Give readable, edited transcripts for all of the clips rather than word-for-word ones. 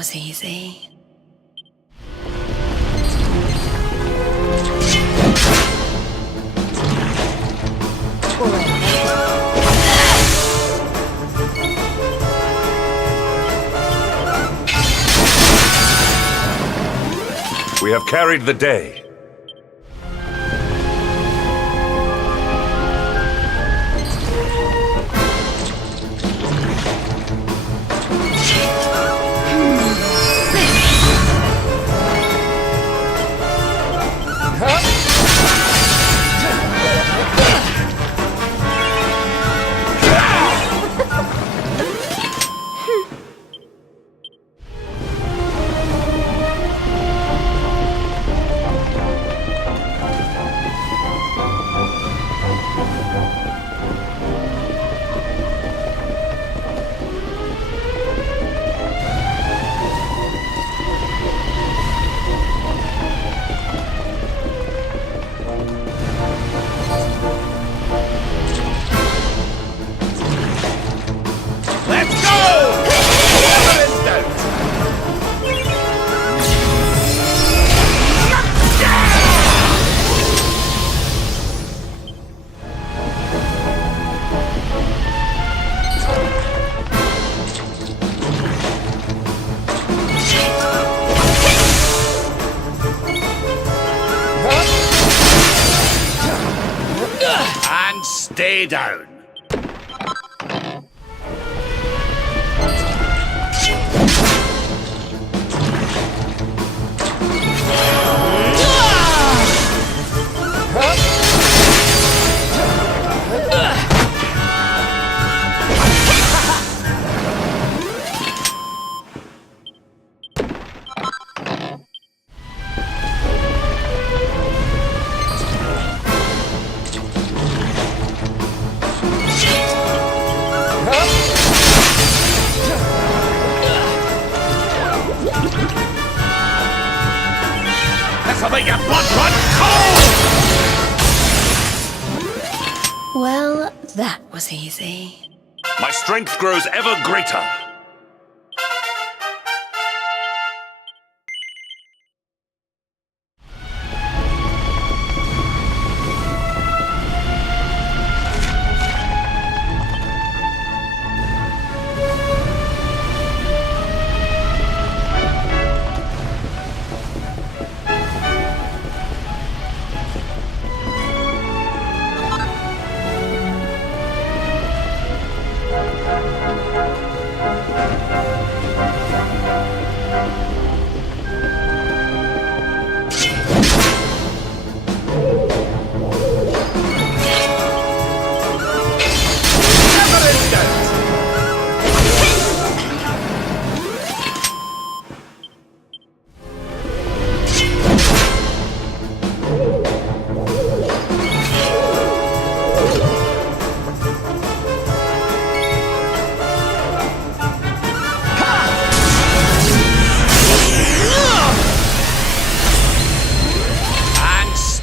was easy. We have carried the day. Stay down. This'll make your blood run cold! Well, that was easy. My strength grows ever greater.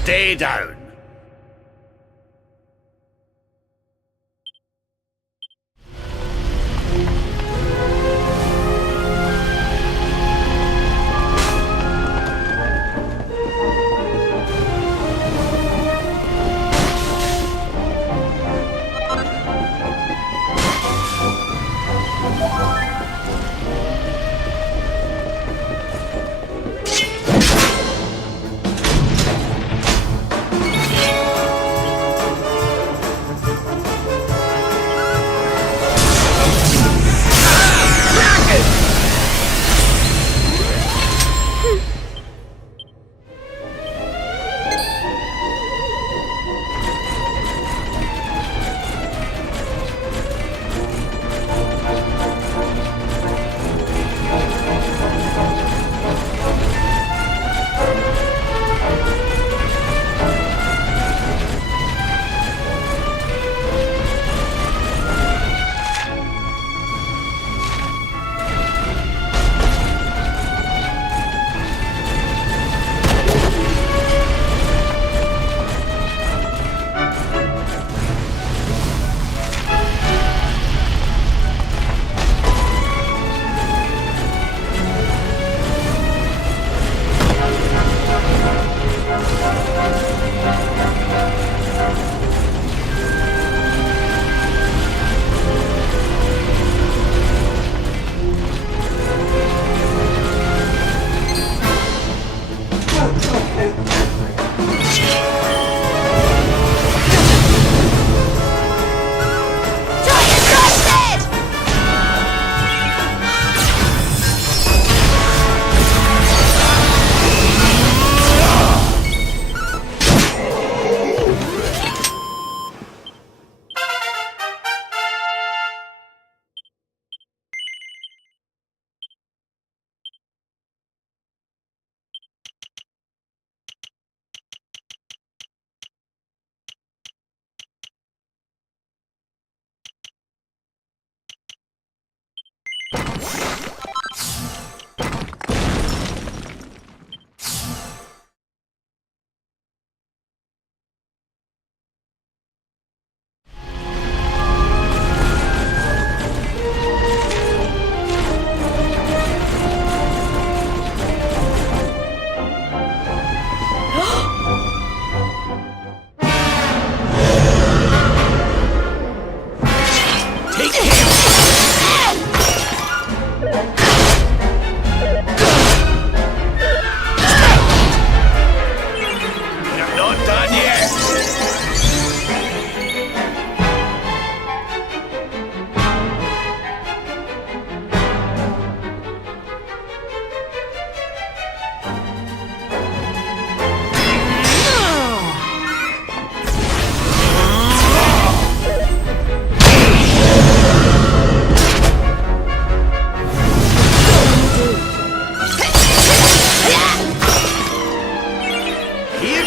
Stay down.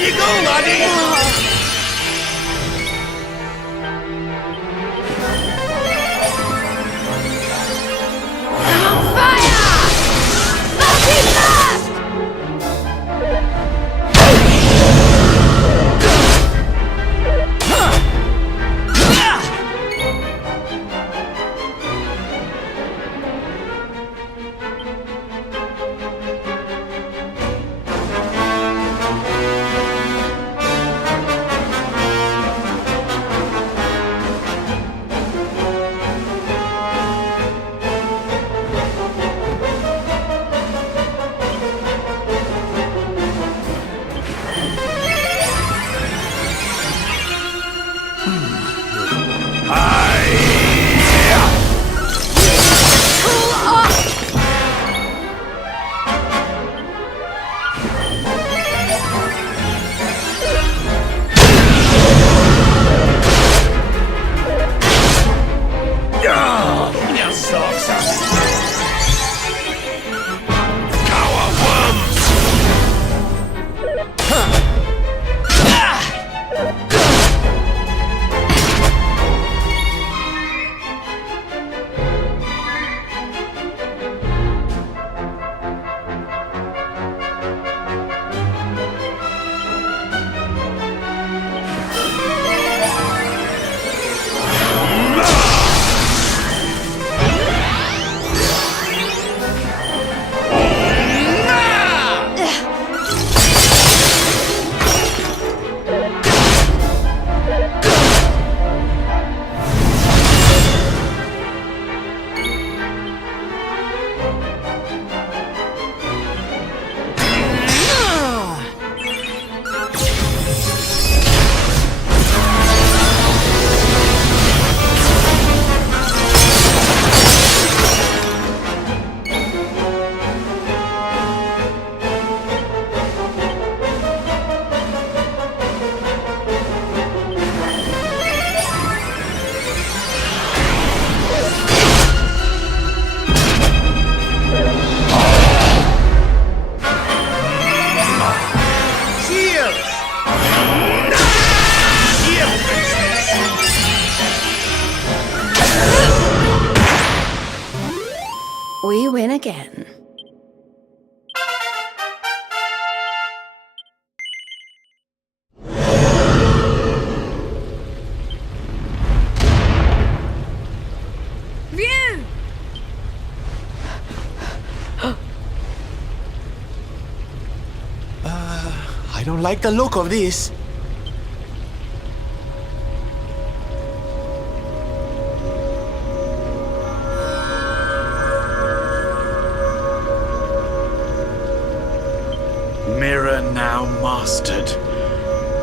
you go, laddie! We win again. Ryu! I don't like the look of this. Mirror now mastered.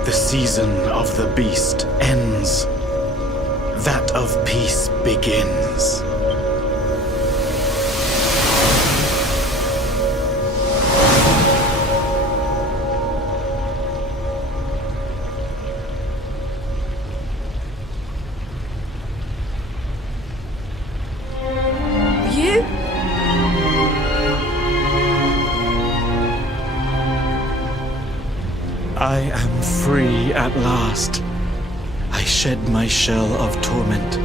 The season of the beast ends. That of peace begins. Ryu? I am free at last. I shed my shell of torment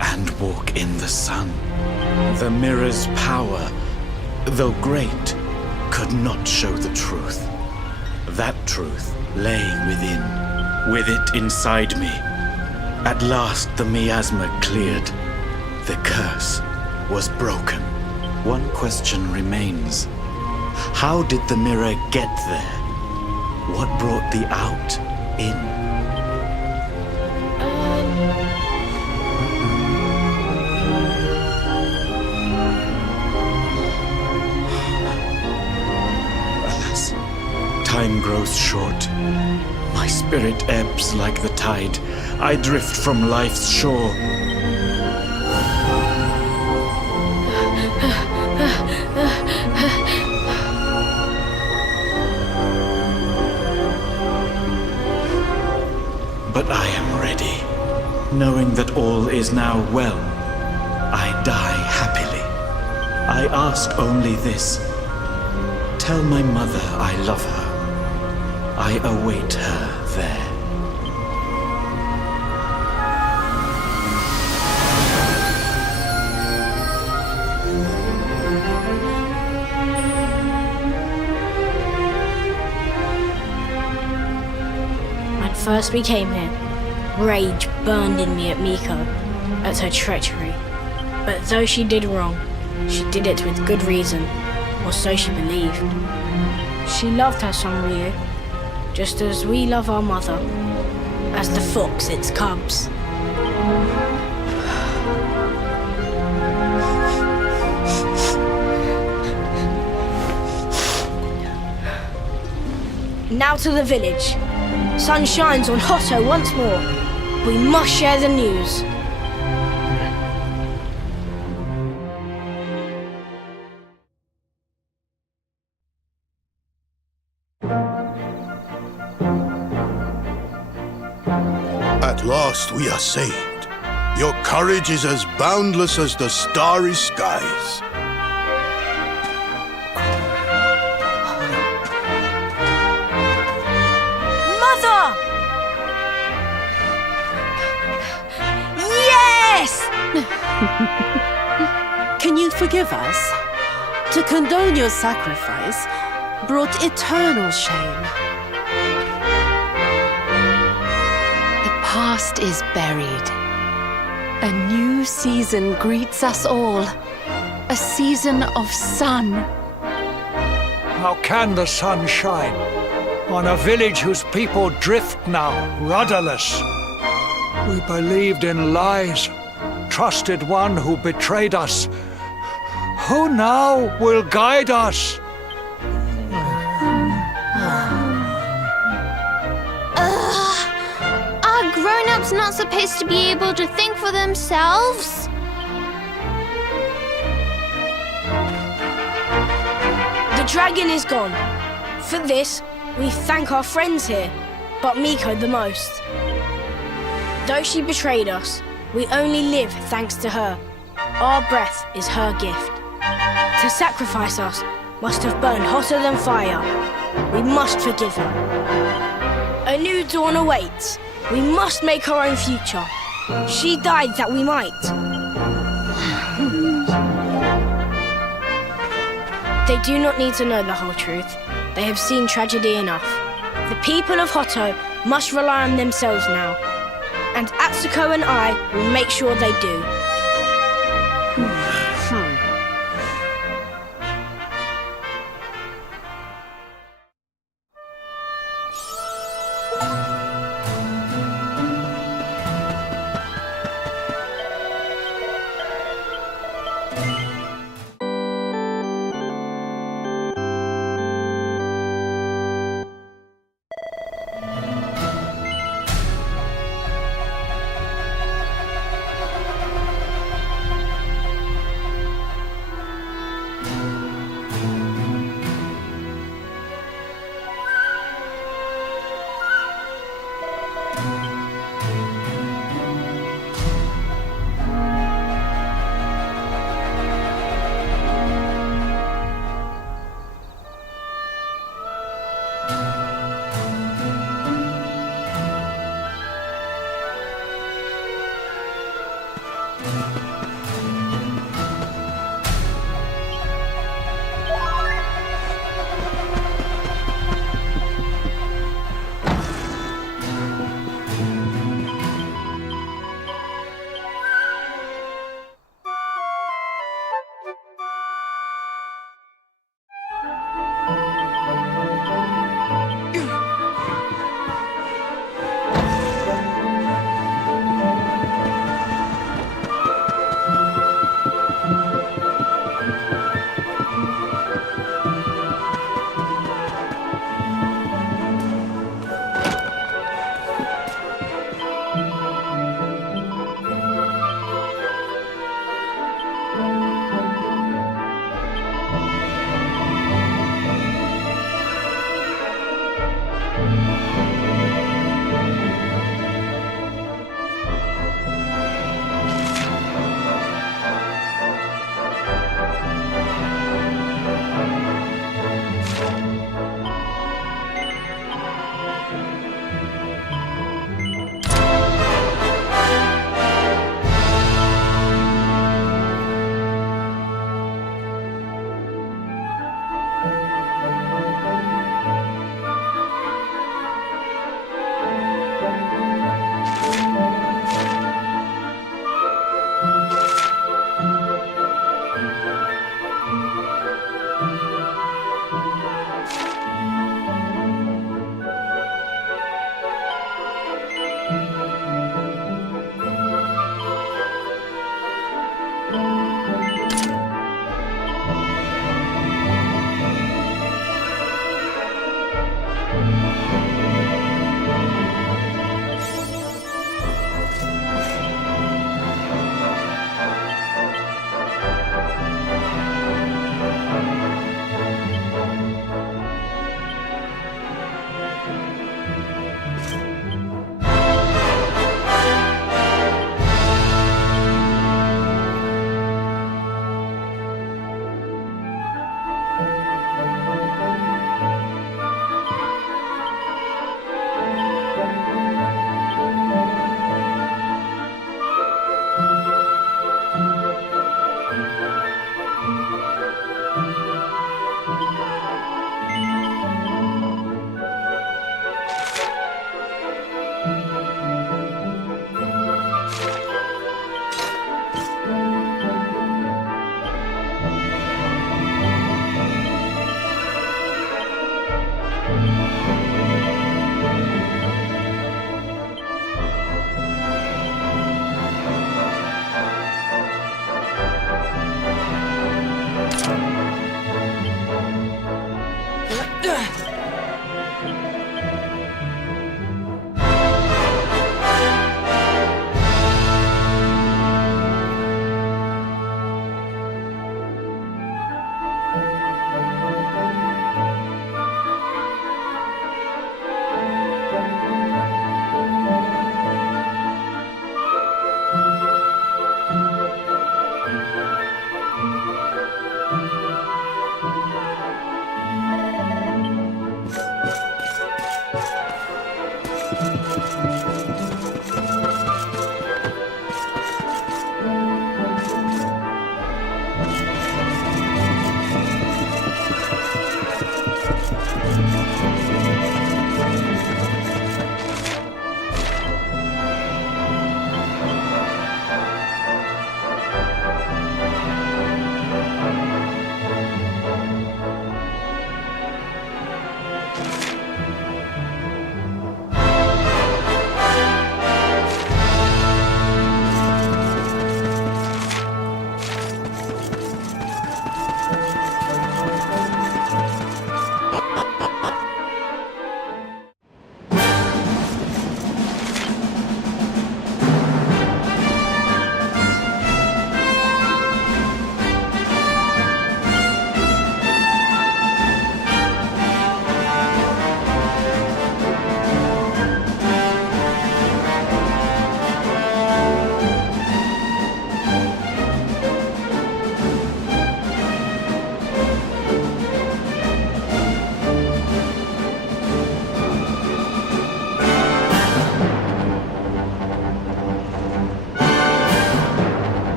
and walk in the sun. The mirror's power, though great, could not show the truth. That truth lay within, with it inside me. At last the miasma cleared. The curse was broken. One question remains. How did the mirror get there? What brought the out in? Alas, time grows short. My spirit ebbs like the tide. I drift from life's shore. But I am ready. Knowing that all is now well, I die happily. I ask only this. Tell my mother I love her. I await her there. When first we came here, rage burned in me at Miko, at her treachery. But though she did wrong, she did it with good reason, or so she believed. She loved her son Ryu, just as we love our mother, as the fox its cubs. Now to the village. Sun shines on Hotto once more. We must share the news. At last we are saved. Your courage is as boundless as the starry skies. Mother! Yes! Can you forgive us? To condone your sacrifice brought eternal shame. The past is buried. A new season greets us all. A season of sun. How can the sun shine on a village whose people drift now, rudderless? We believed in lies, trusted one who betrayed us. Who now will guide us? Are grown-ups not supposed to be able to think for themselves? The dragon is gone. For this, we thank our friends here, but Miko the most. Though she betrayed us, we only live thanks to her. Our breath is her gift. To sacrifice us must have burned hotter than fire. We must forgive her. A new dawn awaits. We must make our own future. She died that we might. They do not need to know the whole truth. They have seen tragedy enough. The people of Hotto must rely on themselves now. And Atsuko and I will make sure they do.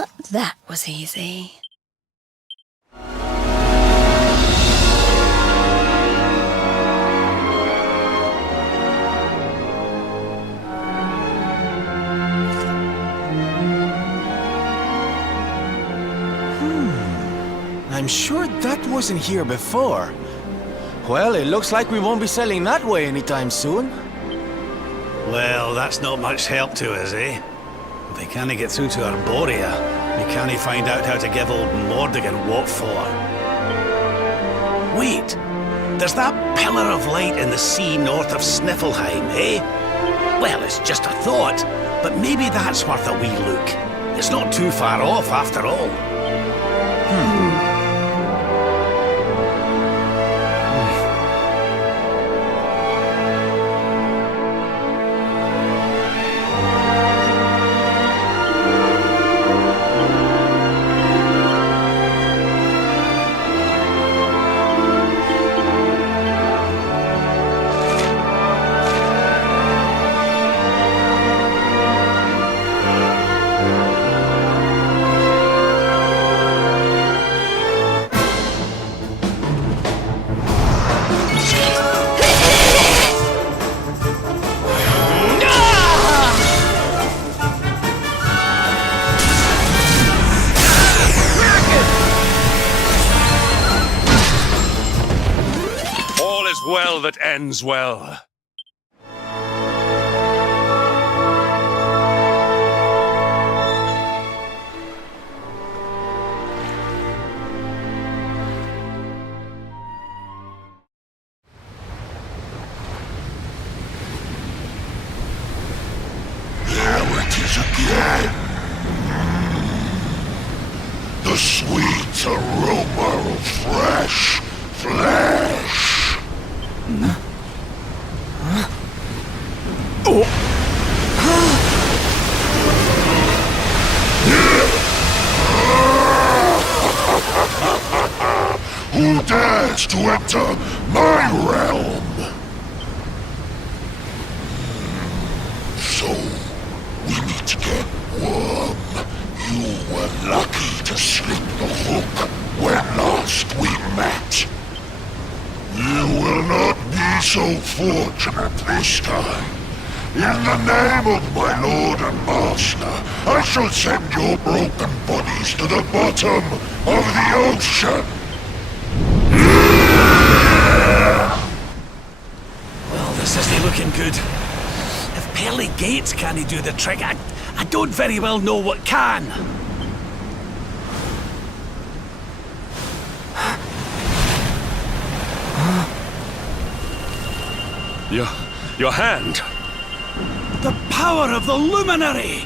Well, that was easy. I'm sure that wasn't here before. Well, it looks like we won't be sailing that way anytime soon. Well, that's not much help to us, eh? If we can't get through to Arboria, we can't find out how to give old Mordigan what for. Wait! There's that pillar of light in the sea north of Sniflheim, eh? Well, it's just a thought, but maybe that's worth a wee look. It's not too far off, after all. Well that ends well. There it is again. The sweet aroma of fresh flesh. Who dares to enter my realm? So, we meet again, Worm. You were lucky to slip the hook when last we met. You will not be so fortunate this time. In the name of my lord and master, I shall send your broken bodies to the bottom of the ocean. Well, this isn't looking good. If pearly gates can't do the trick, I don't very well know what can. Your hand. The power of the luminary!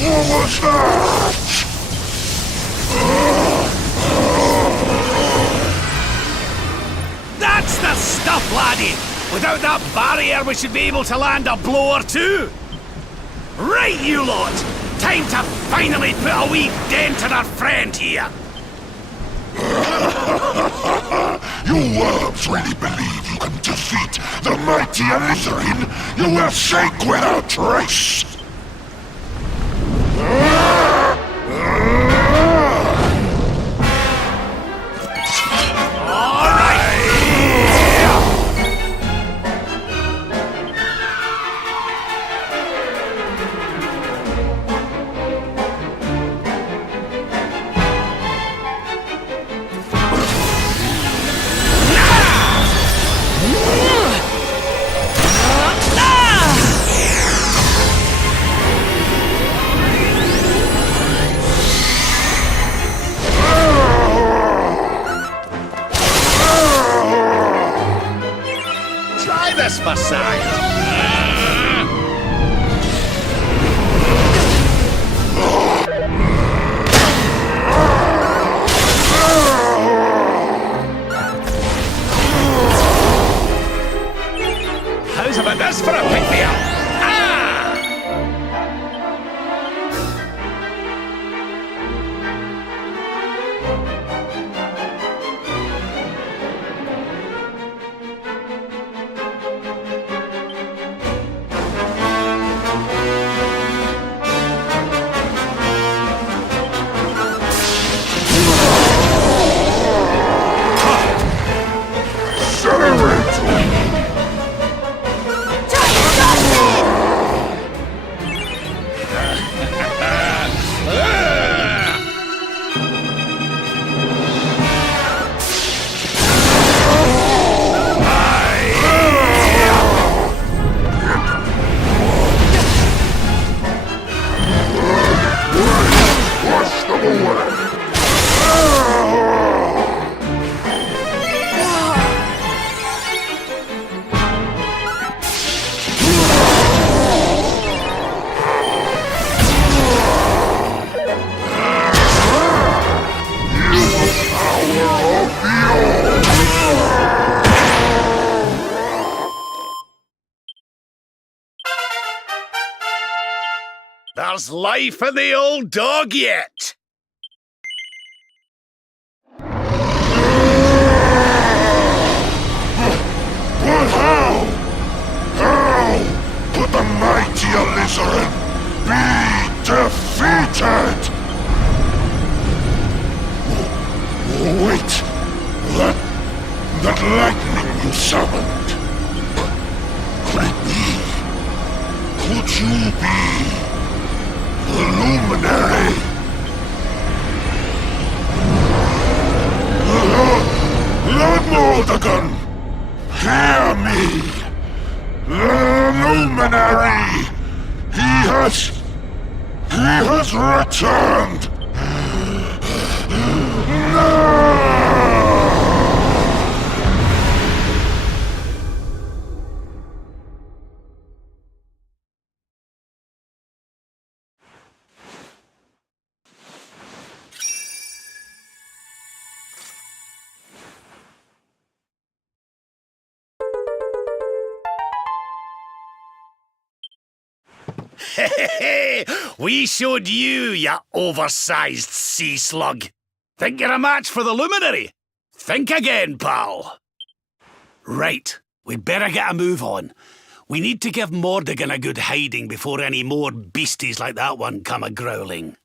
What was that? That's the stuff, laddie! Without that barrier, we should be able to land a blow or two! Right, you lot! Time to finally put a wee dent in our friend here! You worms really believe you can defeat the mighty Alizarin? You will sink without trace! For size. How's about this for a pick-me-up? There's life in the old dog yet. But how? How could the mighty Alizarin be defeated? Wait, that lightning you summoned. Could it be? Could you be the luminary? Lord Mordegon, hear me! The luminary! He has returned! We showed you, ya oversized sea slug. Think you're a match for the luminary? Think again, pal. Right, we'd better get a move on. We need to give Mordegon a good hiding before any more beasties like that one come a-growling.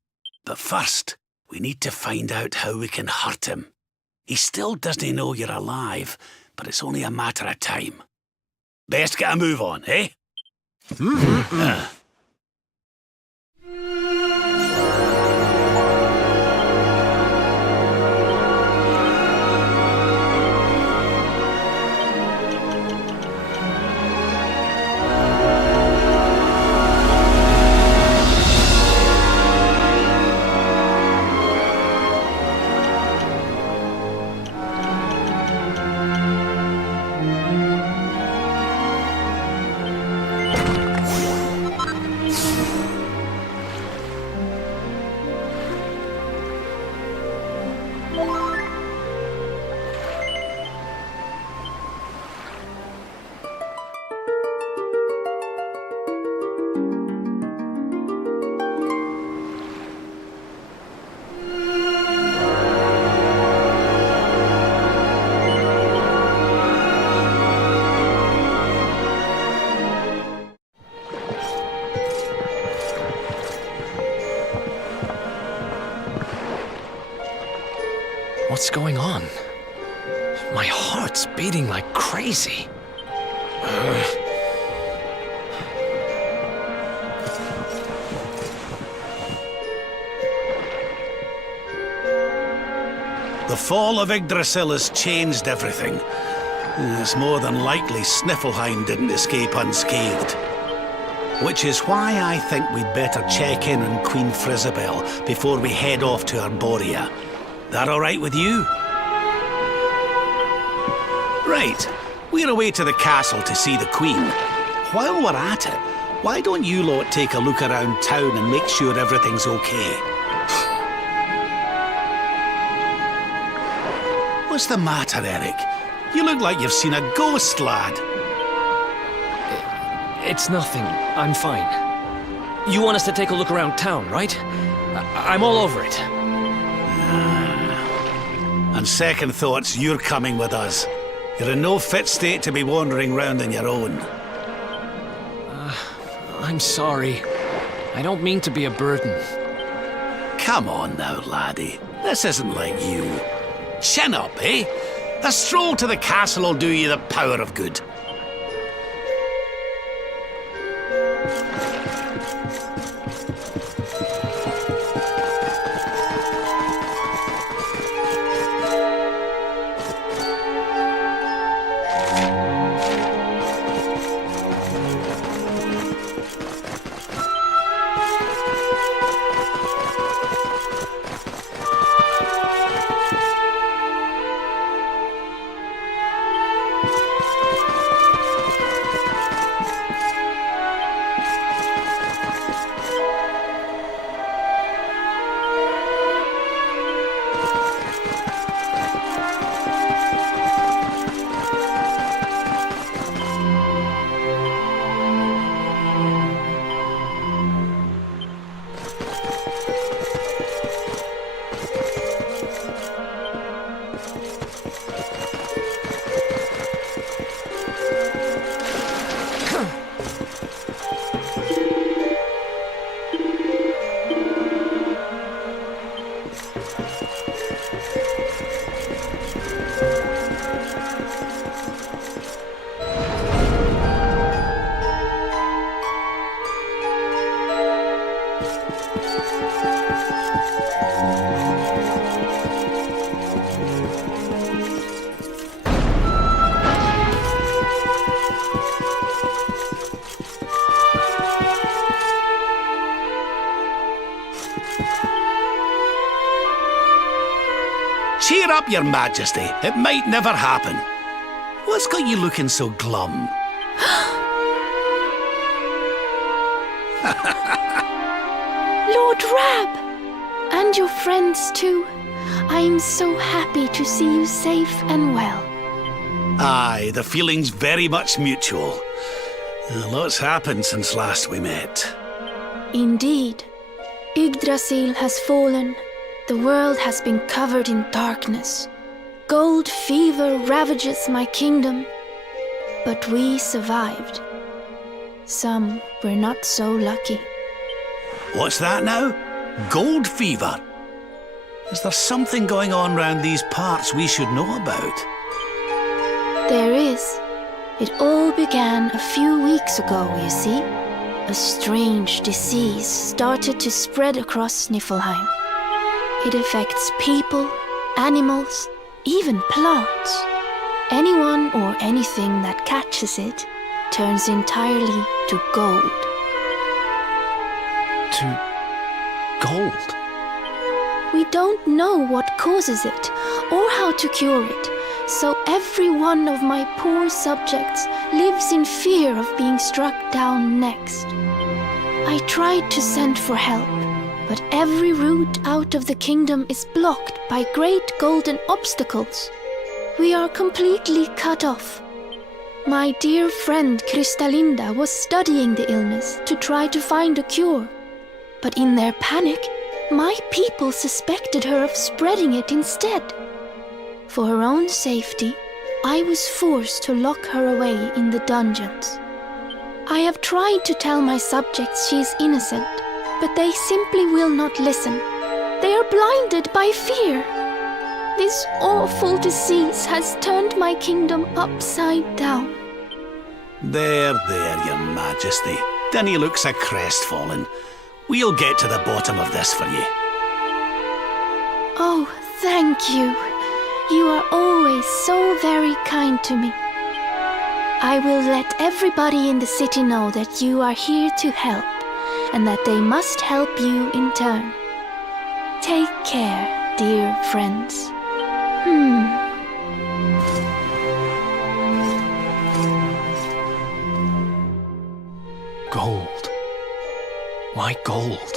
But first, we need to find out how we can hurt him. He still doesn't know you're alive, but it's only a matter of time. Best get a move on, eh? What's going on? My heart's beating like crazy. The fall of Yggdrasil has changed everything. It's more than likely Sniflheim didn't escape unscathed. Which is why I think we'd better check in on Queen Frizabel before we head off to Arboria. That all right with you? Right, we're away to the castle to see the Queen. While we're at it, why don't you lot take a look around town and make sure everything's okay? What's the matter, Eric? You look like you've seen a ghost, lad. It's nothing. I'm fine. You want us to take a look around town, right? I'm all over it. On second thoughts, you're coming with us. You're in no fit state to be wandering round on your own. I'm sorry. I don't mean to be a burden. Come on now, laddie. This isn't like you. Chin up, eh? A stroll to the castle will do you the power of good. Cheer up, Your Majesty. It might never happen. What's got you looking so glum? Lord Rab! And your friends too. I am so happy to see you safe and well. Aye, the feeling's very much mutual. A lot's happened since last we met. Indeed. Yggdrasil has fallen. The world has been covered in darkness. Gold fever ravages my kingdom. But we survived. Some were not so lucky. What's that now? Gold fever? Is there something going on round these parts we should know about? There is. It all began a few weeks ago, you see. A strange disease started to spread across Sniflheim. It affects people, animals, even plants. Anyone or anything that catches it turns entirely to gold. To gold? We don't know what causes it or how to cure it, so every one of my poor subjects lives in fear of being struck down next. I tried to send for help, but every route out of the kingdom is blocked by great golden obstacles. We are completely cut off. My dear friend Krystalinda was studying the illness to try to find a cure. But in their panic, my people suspected her of spreading it instead. For her own safety, I was forced to lock her away in the dungeons. I have tried to tell my subjects she is innocent, but they simply will not listen. They are blinded by fear. This awful disease has turned my kingdom upside down. There, Your Majesty. Dinny look so crestfallen. We'll get to the bottom of this for you. Oh, thank you. You are always so very kind to me. I will let everybody in the city know that you are here to help, and that they must help you in turn. Take care, dear friends. Gold. My gold.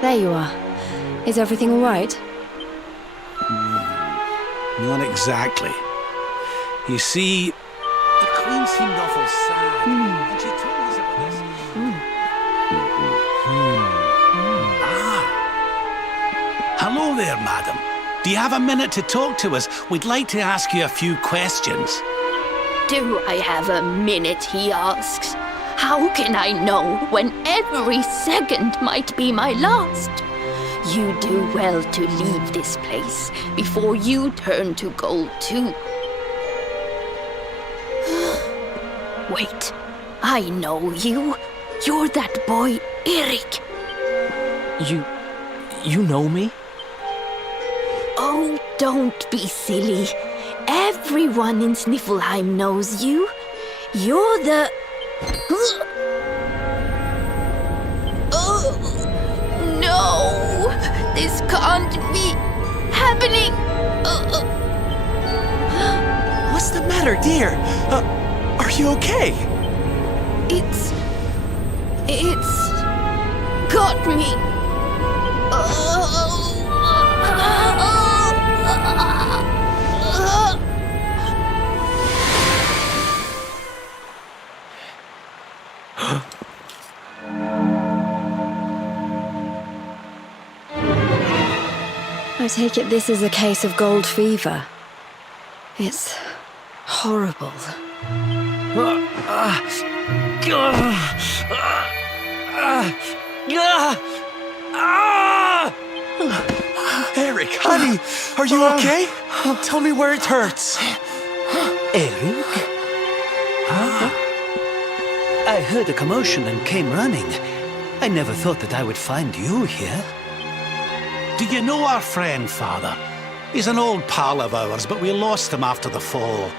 There you are. Is everything all right? Not exactly. You see, the Queen seemed awful sad, and she told us about this. Hello there, madam. Do you have a minute to talk to us? We'd like to ask you a few questions. Do I have a minute, he asks. How can I know when every second might be my last? You do well to leave this place before you turn to gold too. Wait, I know you. You're that boy, Erik. You know me? Oh, don't be silly. Everyone in Sniflheim knows you. You're the... Oh, no! This can't be happening! What's the matter, dear? Are you okay? It's got me. take it this is a case of gold fever. It's horrible. Eric, honey, are you okay? Tell me where it hurts. Eric? I heard a commotion and came running. I never thought that I would find you here. Do you know our friend, Father? He's an old pal of ours, but we lost him after the fall.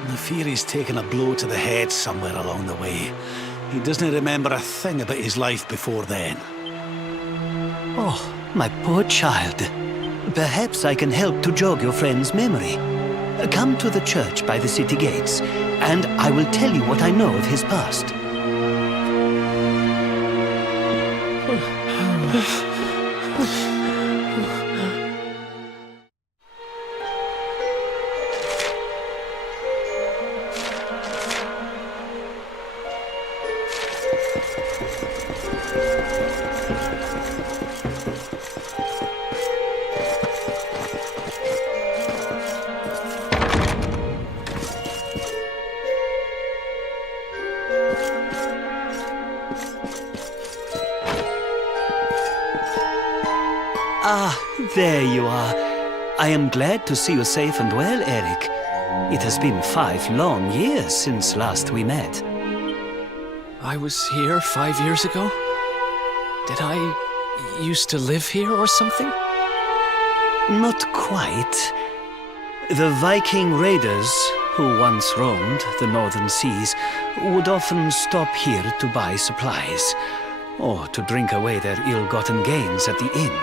And I fear he's taken a blow to the head somewhere along the way. He doesn't remember a thing about his life before then. Oh, my poor child. Perhaps I can help to jog your friend's memory. Come to the church by the city gates, and I will tell you what I know of his past. Ah, there you are. I am glad to see you safe and well, Eric. It has been 5 long years since last we met. I was here 5 years ago? Did I used to live here or something? Not quite. The Viking raiders, who once roamed the northern seas, would often stop here to buy supplies, or to drink away their ill-gotten gains at the inn.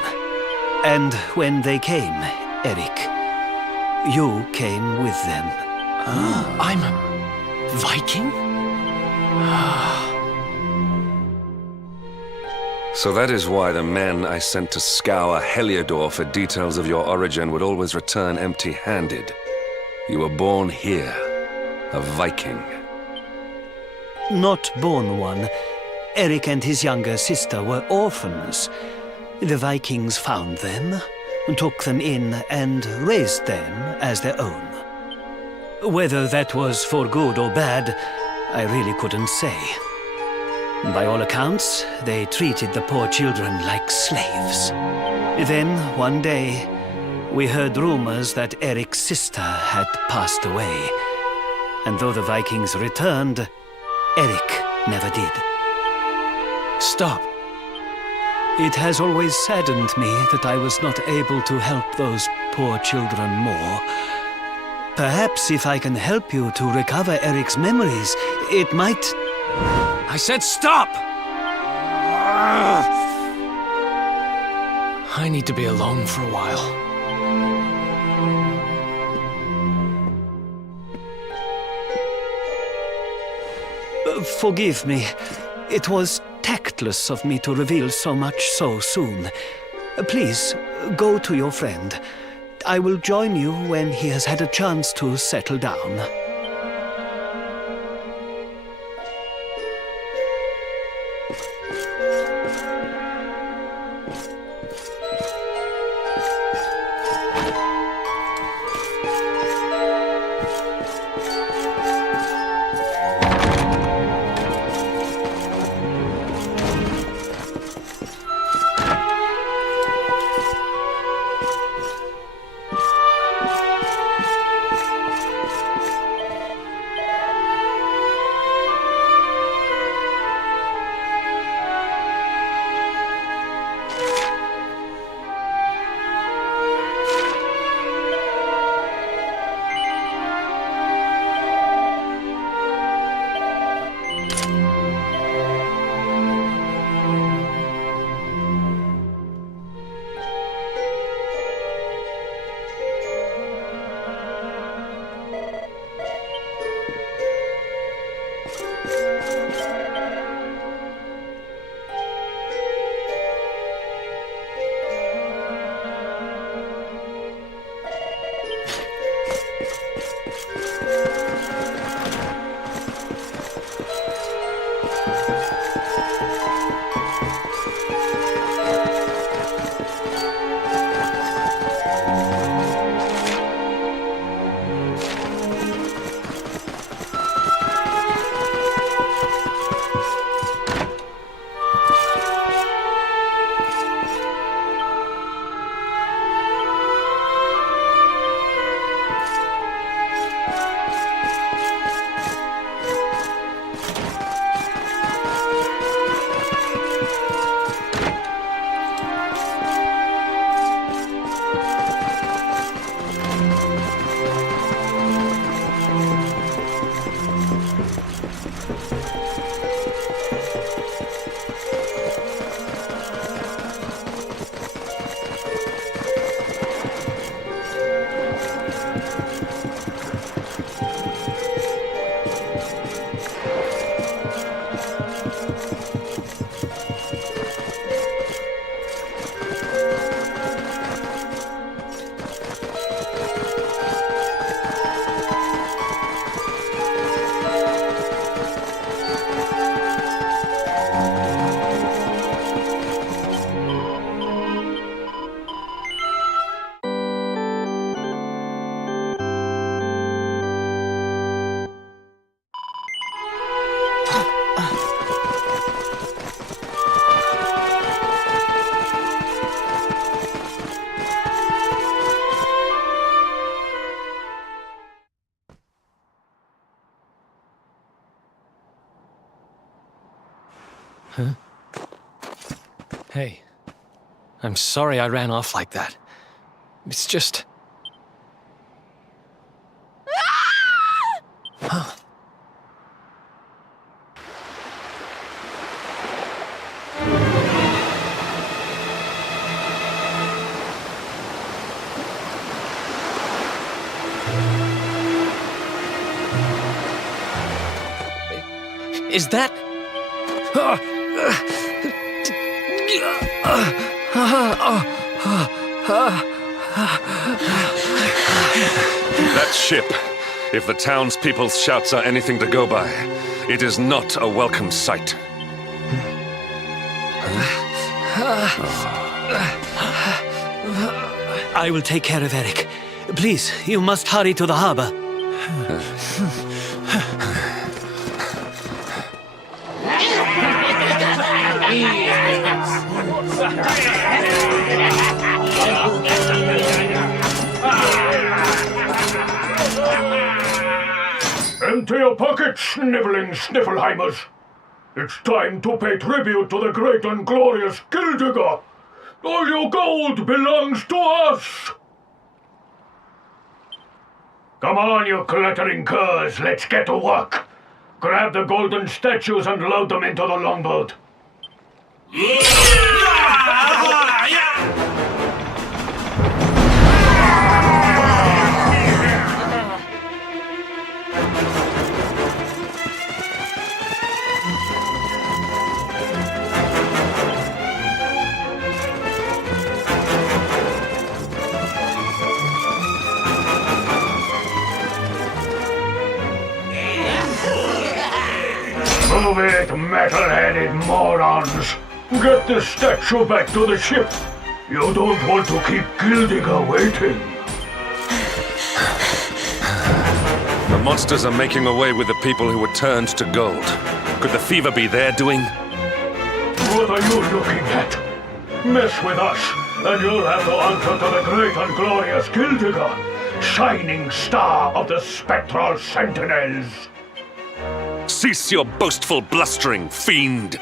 And when they came, Eric, you came with them. I'm a Viking? So that is why the men I sent to scour Heliodor for details of your origin would always return empty-handed. You were born here, a Viking. Not born one. Eric and his younger sister were orphans. The Vikings found them, took them in, and raised them as their own. Whether that was for good or bad, I really couldn't say. By all accounts, they treated the poor children like slaves. Then, one day, we heard rumors that Eric's sister had passed away. And though the Vikings returned, Eric never did. Stop. It has always saddened me that I was not able to help those poor children more. Perhaps if I can help you to recover Eric's memories, it might... I said stop! I need to be alone for a while. Forgive me. It was tactless of me to reveal so much so soon. Please, go to your friend. I will join you when he has had a chance to settle down. Hey, I'm sorry I ran off like that. It's just... Huh. Is that... That ship, if the townspeople's shouts are anything to go by, it is not a welcome sight. I will take care of Eric. Please, you must hurry to the harbor. Empty your pockets, sniveling Sniflheimers. It's time to pay tribute to the great and glorious Gyldygga. All your gold belongs to us. Come on, you clattering curs, let's get to work. Grab the golden statues and load them into the longboat. Move it, metal-headed morons! Get the statue back to the ship! You don't want to keep Gyldygga waiting! The monsters are making away with the people who were turned to gold. Could the fever be their doing? What are you looking at? Mess with us, and you'll have to answer to the great and glorious Gyldygga, shining star of the spectral sentinels! Cease your boastful blustering, fiend!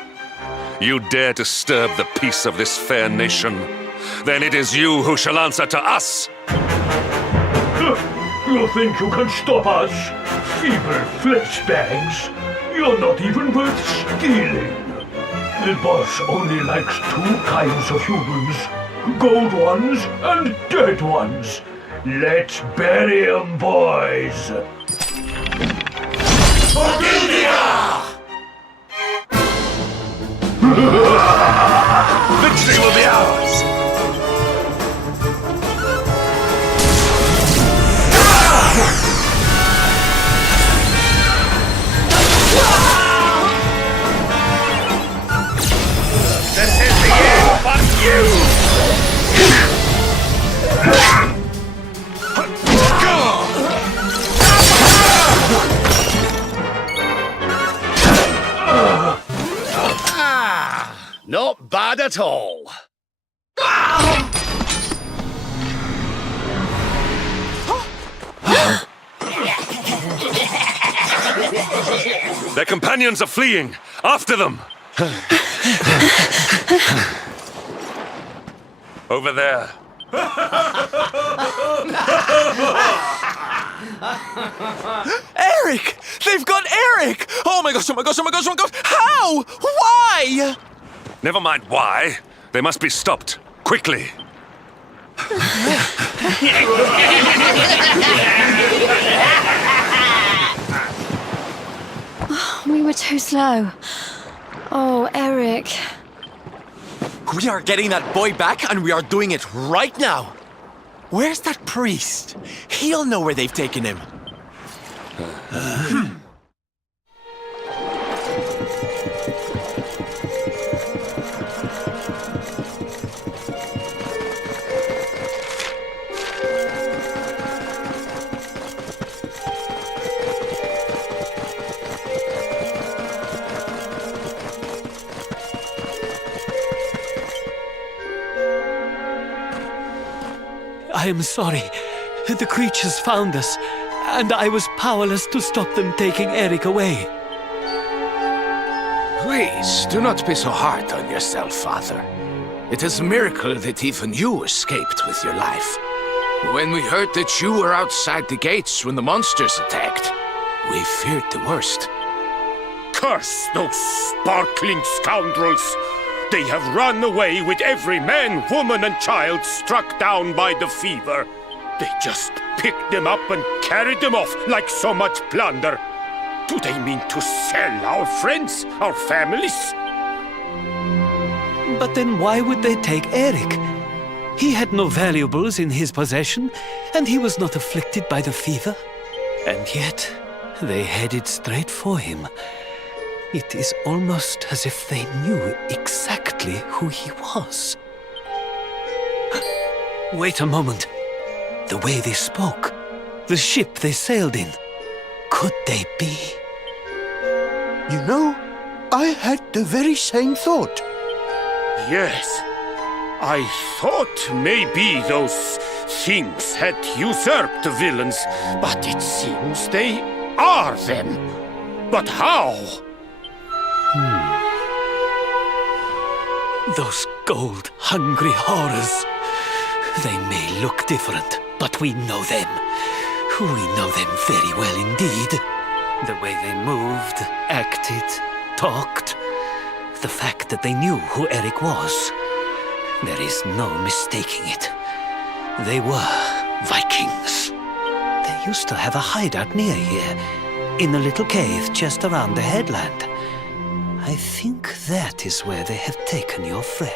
You dare disturb the peace of this fair nation? Then it is you who shall answer to us! You think you can stop us? Feeble flesh bags! You're not even worth stealing! The boss only likes two kinds of humans. Gold ones and dead ones. Let's bury 'em, boys! Victory will be ours! This is the end for you! Not bad at all. Their companions are fleeing! After them! Over there. Eric! They've got Eric! Oh my gosh, oh my gosh, oh my gosh, oh my gosh! How? Why? Never mind why. They must be stopped. Quickly. We were too slow. Oh, Eric. We are getting that boy back, and we are doing it right now. Where's that priest? He'll know where they've taken him. I am sorry. The creatures found us, and I was powerless to stop them taking Eric away. Please, do not be so hard on yourself, Father. It is a miracle that even you escaped with your life. When we heard that you were outside the gates when the monsters attacked, we feared the worst. Curse those sparkling scoundrels! They have run away with every man, woman, and child struck down by the fever. They just picked them up and carried them off like so much plunder. Do they mean to sell our friends, our families? But then why would they take Eric? He had no valuables in his possession, and he was not afflicted by the fever. And yet, they headed straight for him. It is almost as if they knew exactly who he was. Wait a moment. The way they spoke, the ship they sailed in, could they be? You know, I had the very same thought. Yes. I thought maybe those things had usurped the villains, but it seems they are them. But how? Those gold-hungry horrors. They may look different, but we know them. We know them very well indeed. The way they moved, acted, talked. The fact that they knew who Eric was. There is no mistaking it. They were Vikings. They used to have a hideout near here, in a little cave just around the headland. I think that is where they have taken your friend.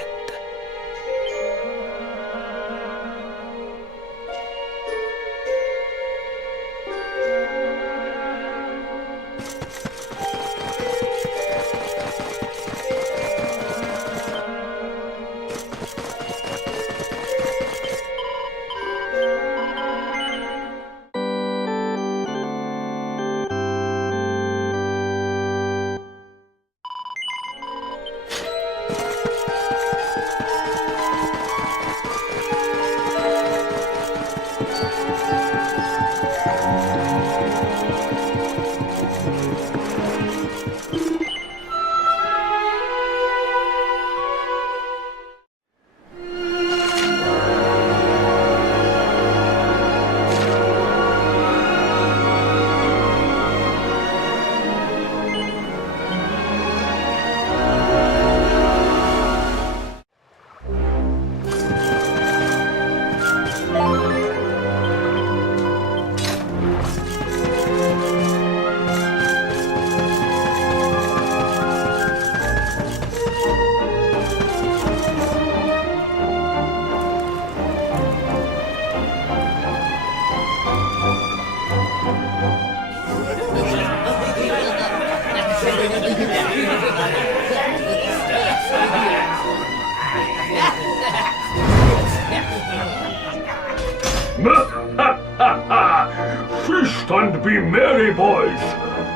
Feast and be merry, boys.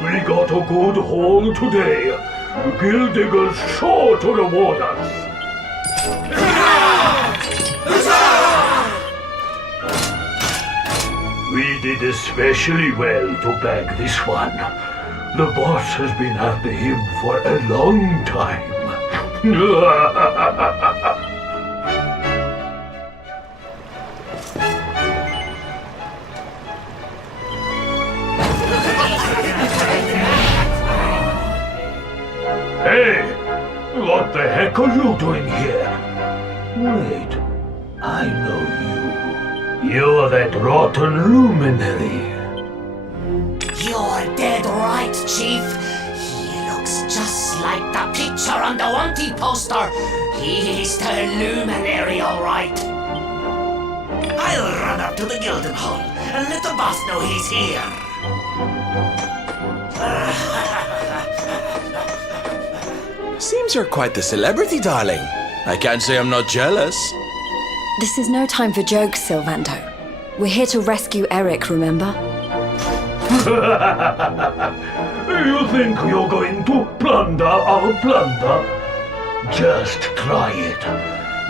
We got a good haul today. Gyldygga's sure to reward us. We did especially well to bag this one. The boss has been after him for a long time. Hey! What the heck are you doing here? Wait, I know you. You're that rotten luminary. You're dead right, Chief. He looks just like the picture on the wanted poster. He's the luminary, all right. I'll run up to the Gilden Hall and let the boss know he's here. Seems you're quite the celebrity, darling. I can't say I'm not jealous. This is no time for jokes, Sylvando. We're here to rescue Eric, remember? You think you're going to plunder our plunder? Just try it.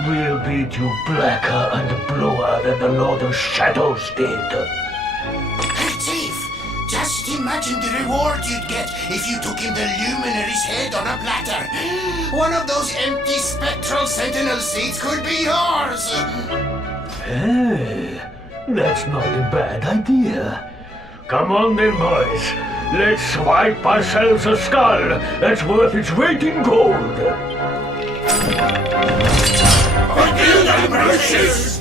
We'll beat you blacker and bluer than the Lord of Shadows did. Hey, Chief! Just in imagine the reward you'd get if you took him the luminary's head on a platter. One of those empty spectral sentinel seats could be yours. Hey, that's not a bad idea. Come on then, boys. Let's swipe ourselves a skull that's worth its weight in gold. Forgive the mercies!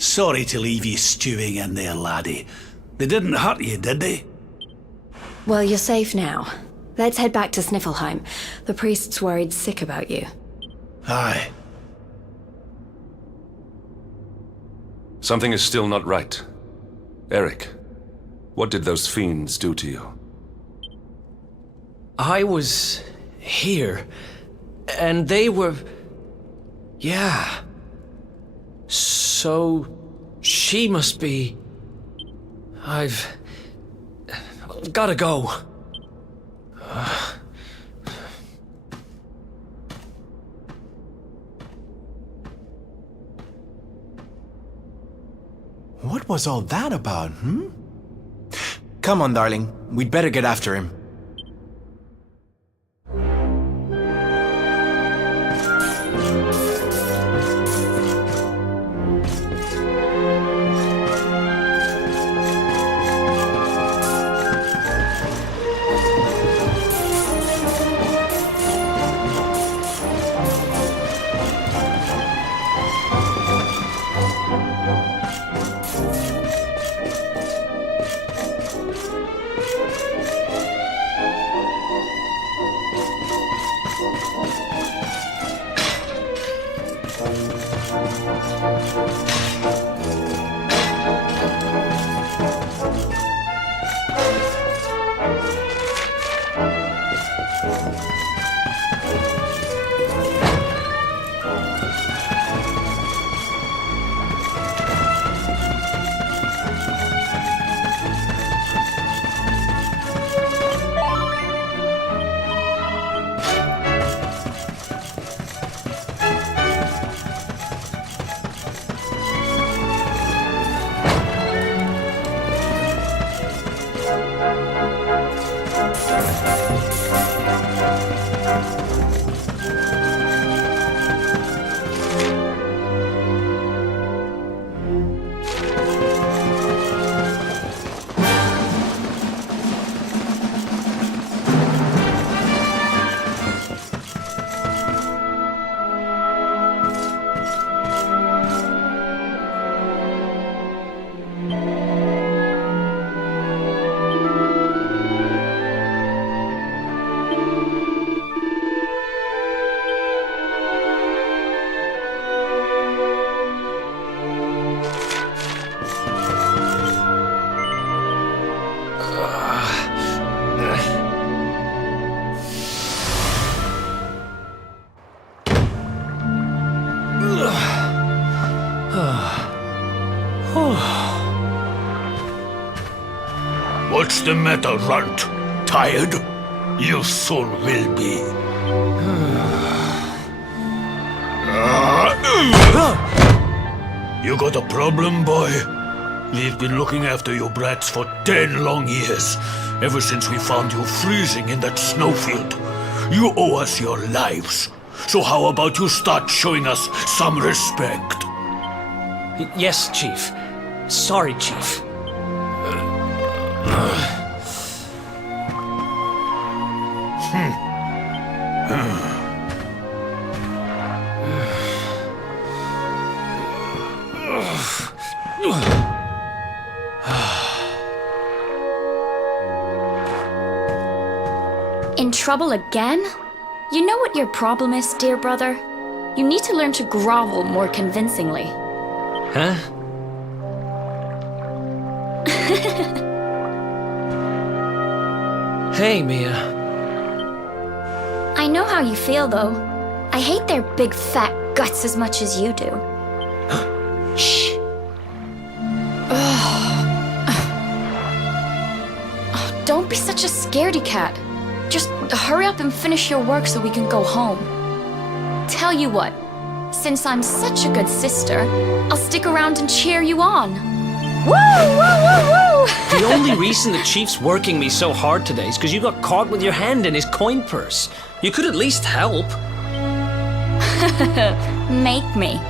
Sorry to leave you stewing in there, laddie. They didn't hurt you, did they? Well, you're safe now. Let's head back to Sniflheim. The priest's worried sick about you. Aye. Something is still not right. Eric, what did those fiends do to you? I was here, and they were... Yeah. So... she must be... I've... gotta go. What was all that about, Come on, darling. We'd better get after him. What's the matter, Runt? Tired? You soon will be. You got a problem, boy? We've been looking after you brats for 10 long years, ever since we found you freezing in that snowfield. You owe us your lives. So how about you start showing us some respect? Yes, Chief. Sorry, Chief. In trouble again? You know what your problem is, dear brother? You need to learn to grovel more convincingly. Huh? Hey, Mia. I know how you feel, though. I hate their big fat guts as much as you do. Shh. Don't be such a scaredy cat. Just hurry up and finish your work so we can go home. Tell you what, since I'm such a good sister, I'll stick around and cheer you on. Woo! Woo! Woo! Woo! The only reason the chief's working me so hard today is because you got caught with your hand in his coin purse. You could at least help. Make me.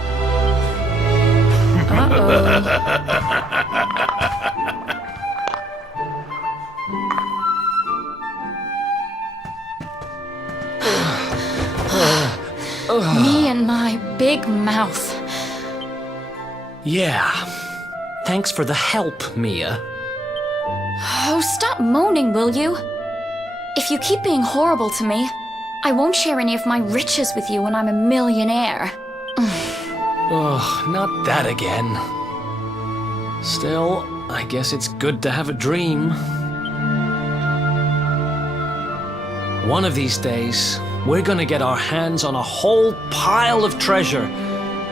Me and my big mouth. Yeah. Thanks for the help, Mia. Oh, stop moaning, will you? If you keep being horrible to me, I won't share any of my riches with you when I'm a millionaire. Oh, not that again. Still, I guess it's good to have a dream. One of these days, we're gonna get our hands on a whole pile of treasure,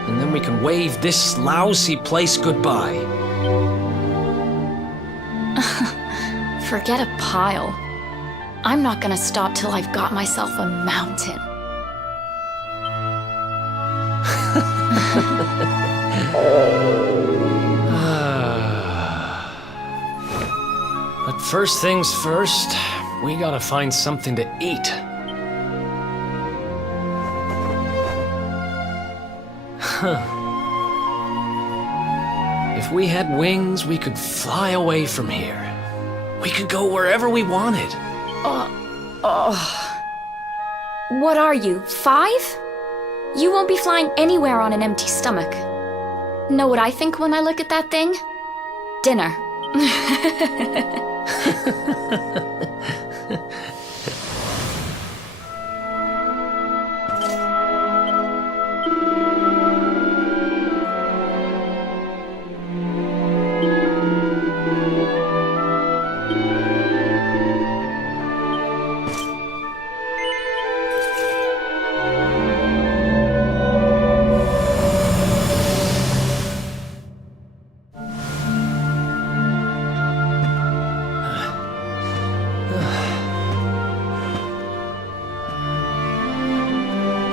and then we can wave this lousy place goodbye. Forget a pile. I'm not gonna stop till I've got myself a mountain. But first things first, we gotta find something to eat. If we had wings, we could fly away from here. We could go wherever we wanted. What are you, 5? You won't be flying anywhere on an empty stomach. Know what I think when I look at that thing? Dinner.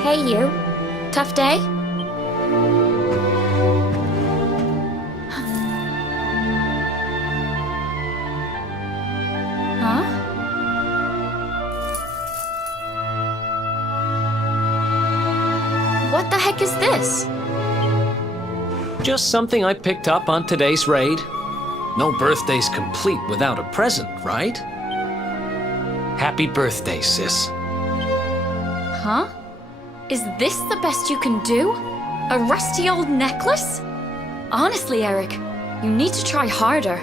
Hey, you. Tough day? Huh? What the heck is this? Just something I picked up on today's raid. No birthday's complete without a present, right? Happy birthday, sis. Huh? Is this the best you can do? A rusty old necklace? Honestly, Eric, you need to try harder.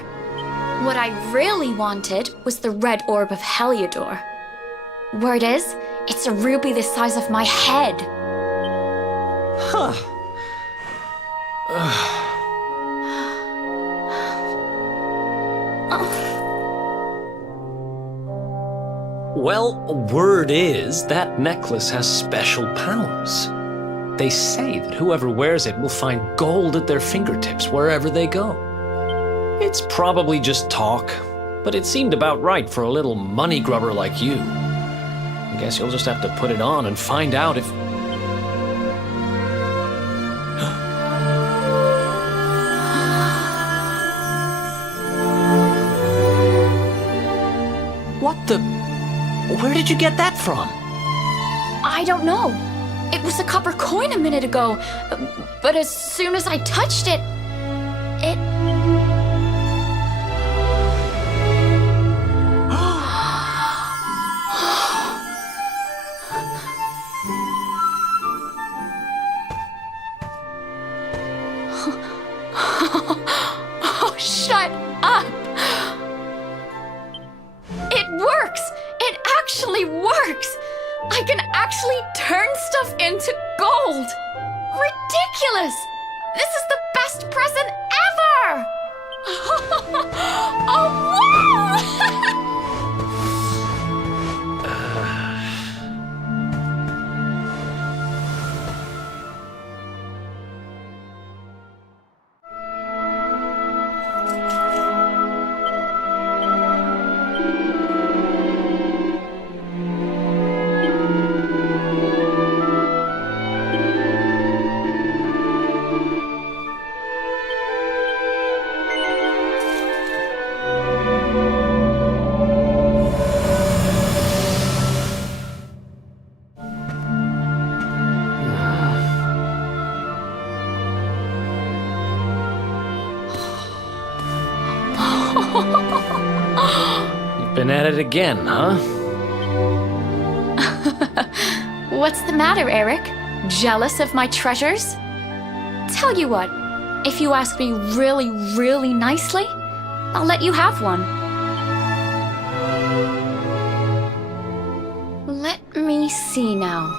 What I really wanted was the red orb of Heliodor. Word is, it's a ruby the size of my head. Huh. Well, word is that necklace has special powers. They say that whoever wears it will find gold at their fingertips wherever they go. It's probably just talk, but it seemed about right for a little money grubber like you. I guess you'll just have to put it on and find out if... What the... Where did you get that from? I don't know. It was a copper coin a minute ago, but as soon as I touched it, it... Oh, shut up! It works! It actually works! actually turn stuff into gold! Ridiculous! This is the best present ever! Oh, wow! You've been at it again, huh? What's the matter, Eric? Jealous of my treasures? Tell you what, if you ask me really, really nicely, I'll let you have one. Let me see now.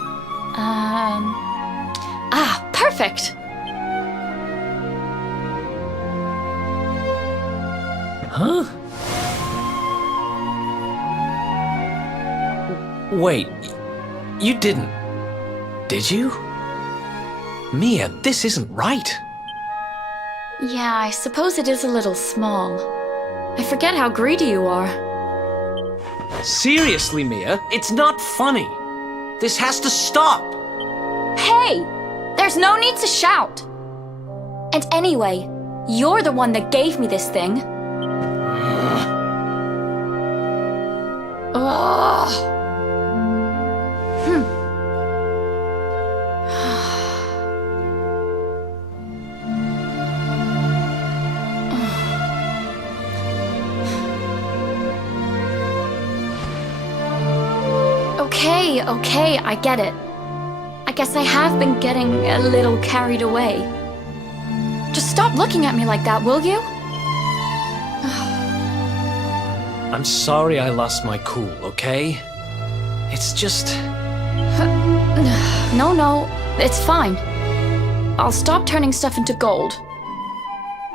Perfect! Huh? Wait, you didn't, did you? Mia, this isn't right. Yeah, I suppose it is a little small. I forget how greedy you are. Seriously, Mia, it's not funny. This has to stop. Hey! There's no need to shout! And anyway, you're the one that gave me this thing. Ugh. Okay, I get it. I guess I have been getting a little carried away. Just stop looking at me like that, will you? I'm sorry I lost my cool, okay? It's just... No, it's fine. I'll stop turning stuff into gold.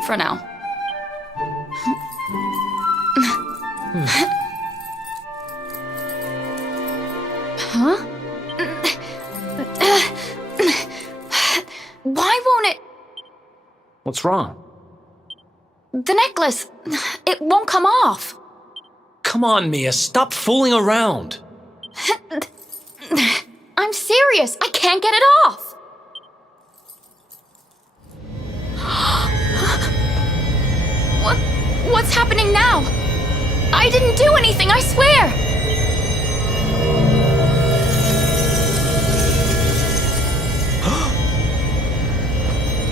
For now. Huh? Why won't it... What's wrong? The necklace, it won't come off. Come on, Mia, stop fooling around. I'm serious, I can't get it off. What's happening now? I didn't do anything, I swear.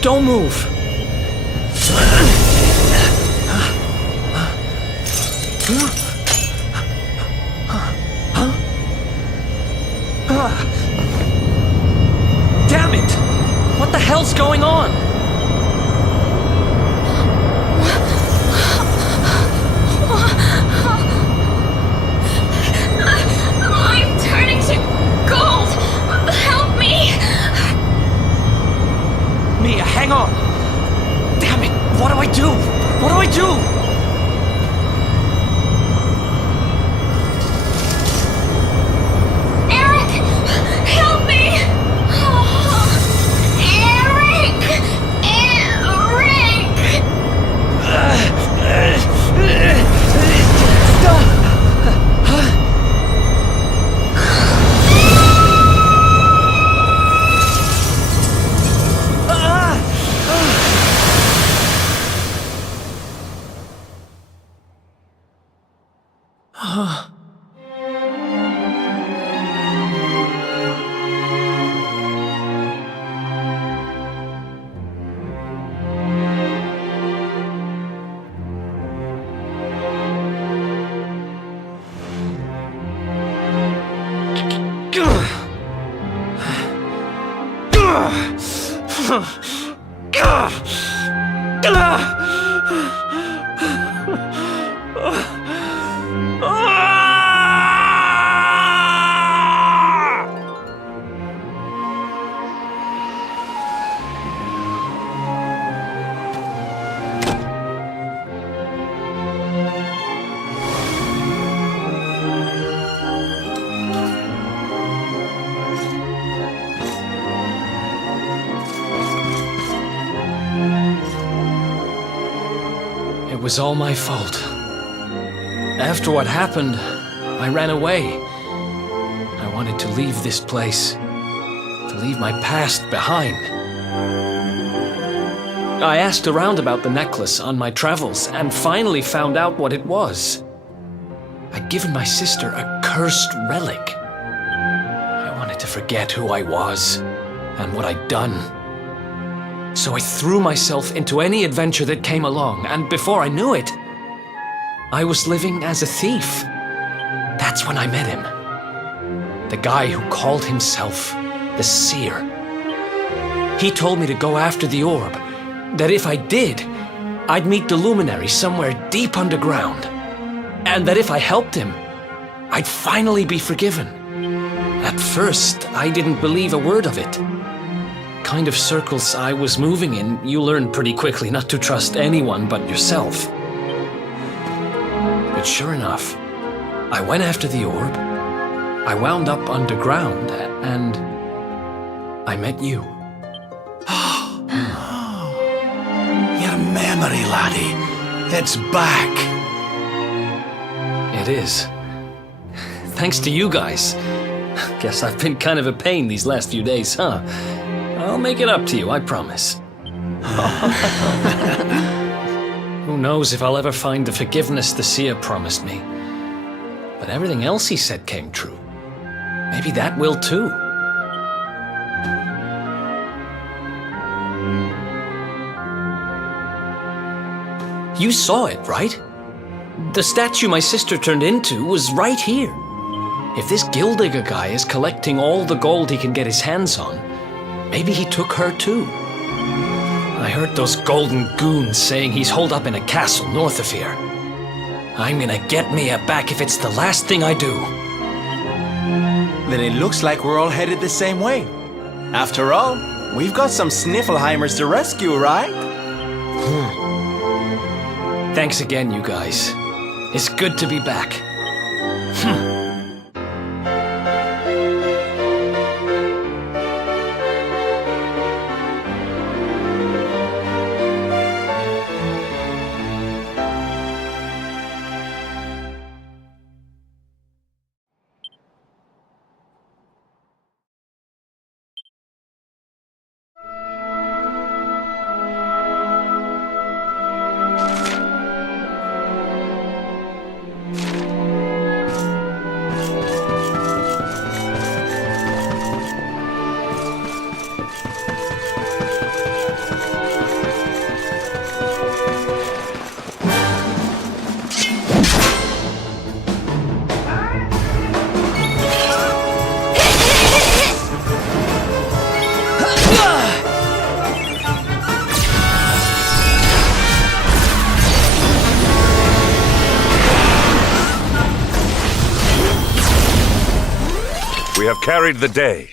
Don't move. Damn it! What the hell's going on? I'm turning to gold! Help me! Mia, hang on! Damn it! What do I do? What do I do? Eric! Help me! Oh, Eric! was all my fault. After what happened, I ran away. I wanted to leave this place, to leave my past behind. I asked around about the necklace on my travels and finally found out what it was. I'd given my sister a cursed relic. I wanted to forget who I was and what I'd done. So I threw myself into any adventure that came along, and before I knew it, I was living as a thief. That's when I met him. The guy who called himself the Seer. He told me to go after the orb, that if I did, I'd meet the luminary somewhere deep underground, and that if I helped him, I'd finally be forgiven. At first, I didn't believe a word of it. Kind of circles I was moving in, you learn pretty quickly not to trust anyone but yourself. But sure enough, I went after the orb, I wound up underground, and I met you. Your memory, laddie. It's back. It is. Thanks to you guys. Guess I've been kind of a pain these last few days, huh? I'll make it up to you, I promise. Who knows if I'll ever find the forgiveness the Seer promised me. But everything else he said came true. Maybe that will too. You saw it, right? The statue my sister turned into was right here. If this Gyldygga guy is collecting all the gold he can get his hands on, maybe he took her too. I heard those golden goons saying he's holed up in a castle north of here. I'm gonna get Mia back if it's the last thing I do. Then it looks like we're all headed the same way. After all, we've got some Sniflheimers to rescue, right? Thanks again, you guys. It's good to be back. We have carried the day.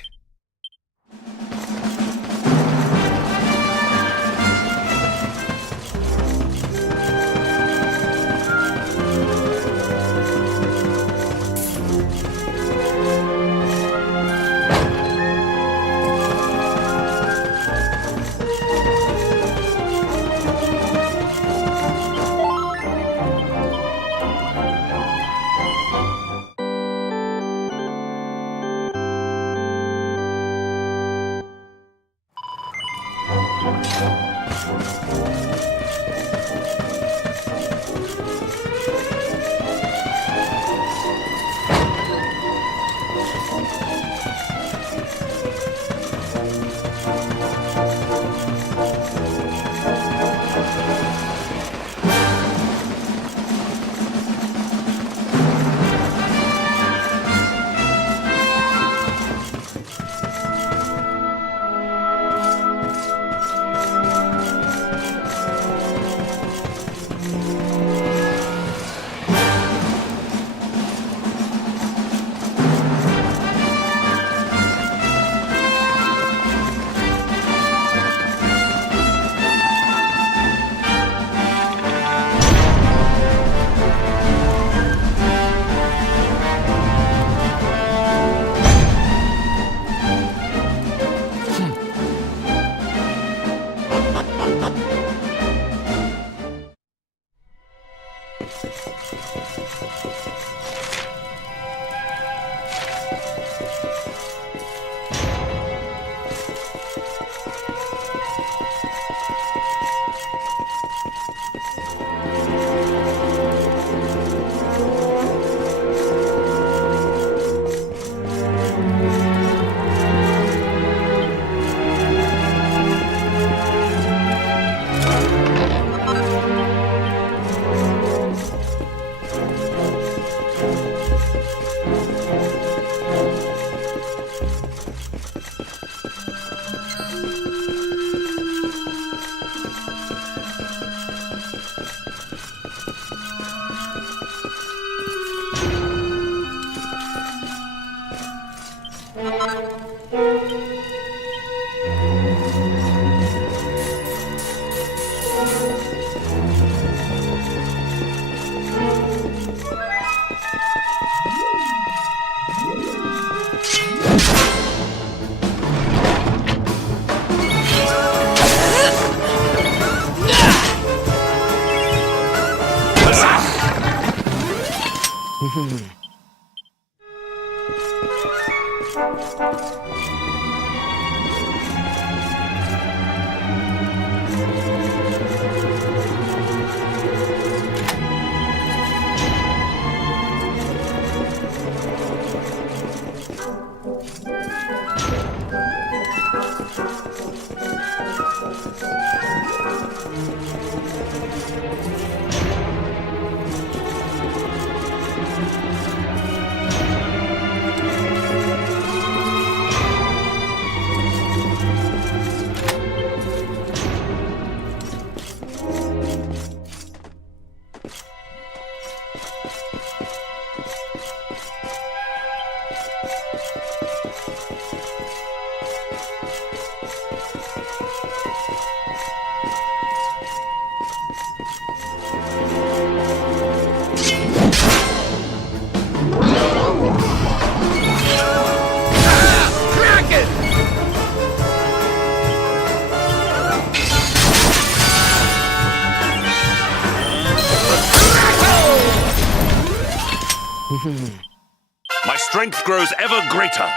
My strength grows ever greater.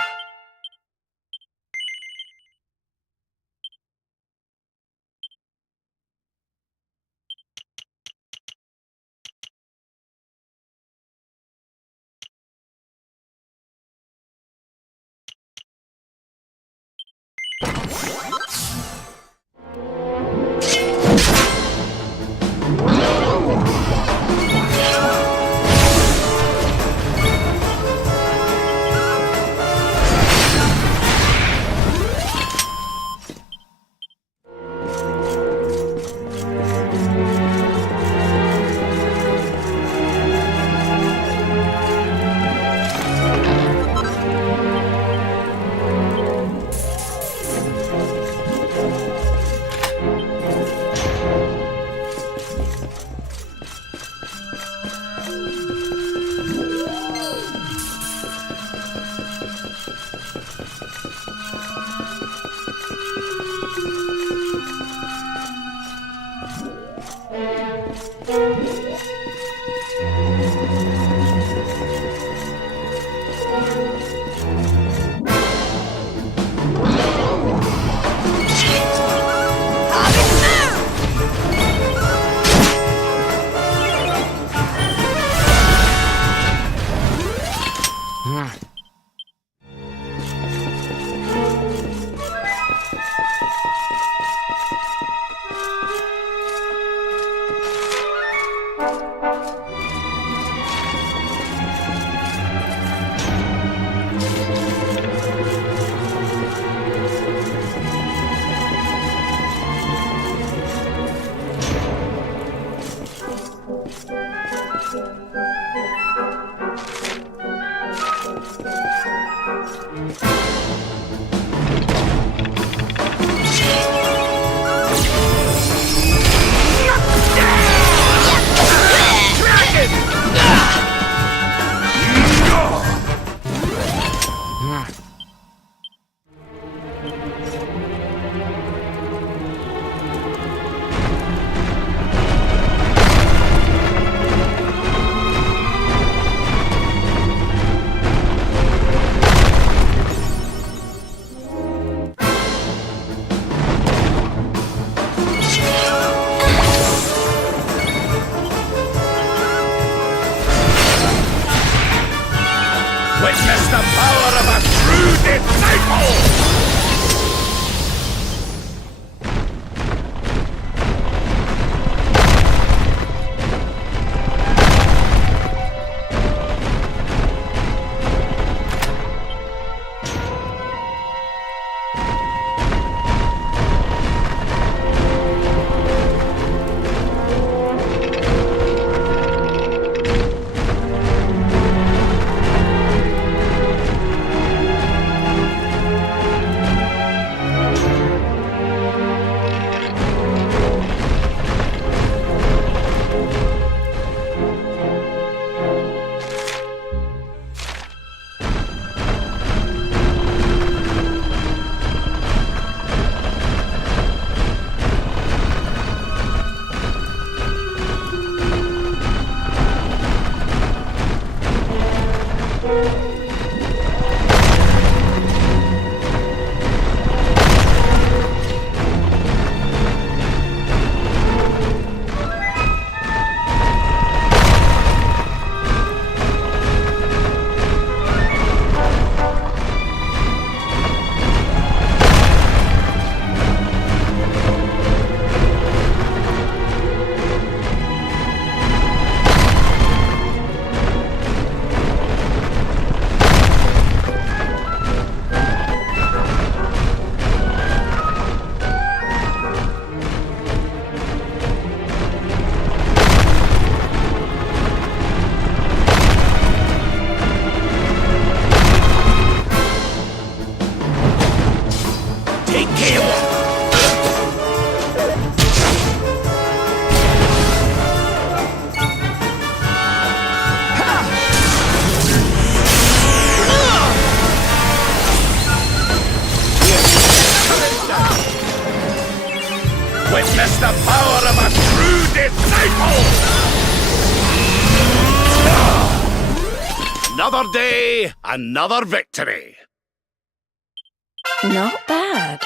Witness the power of a true disciple! Witness the power of a true disciple! Another day, another victory. Not bad.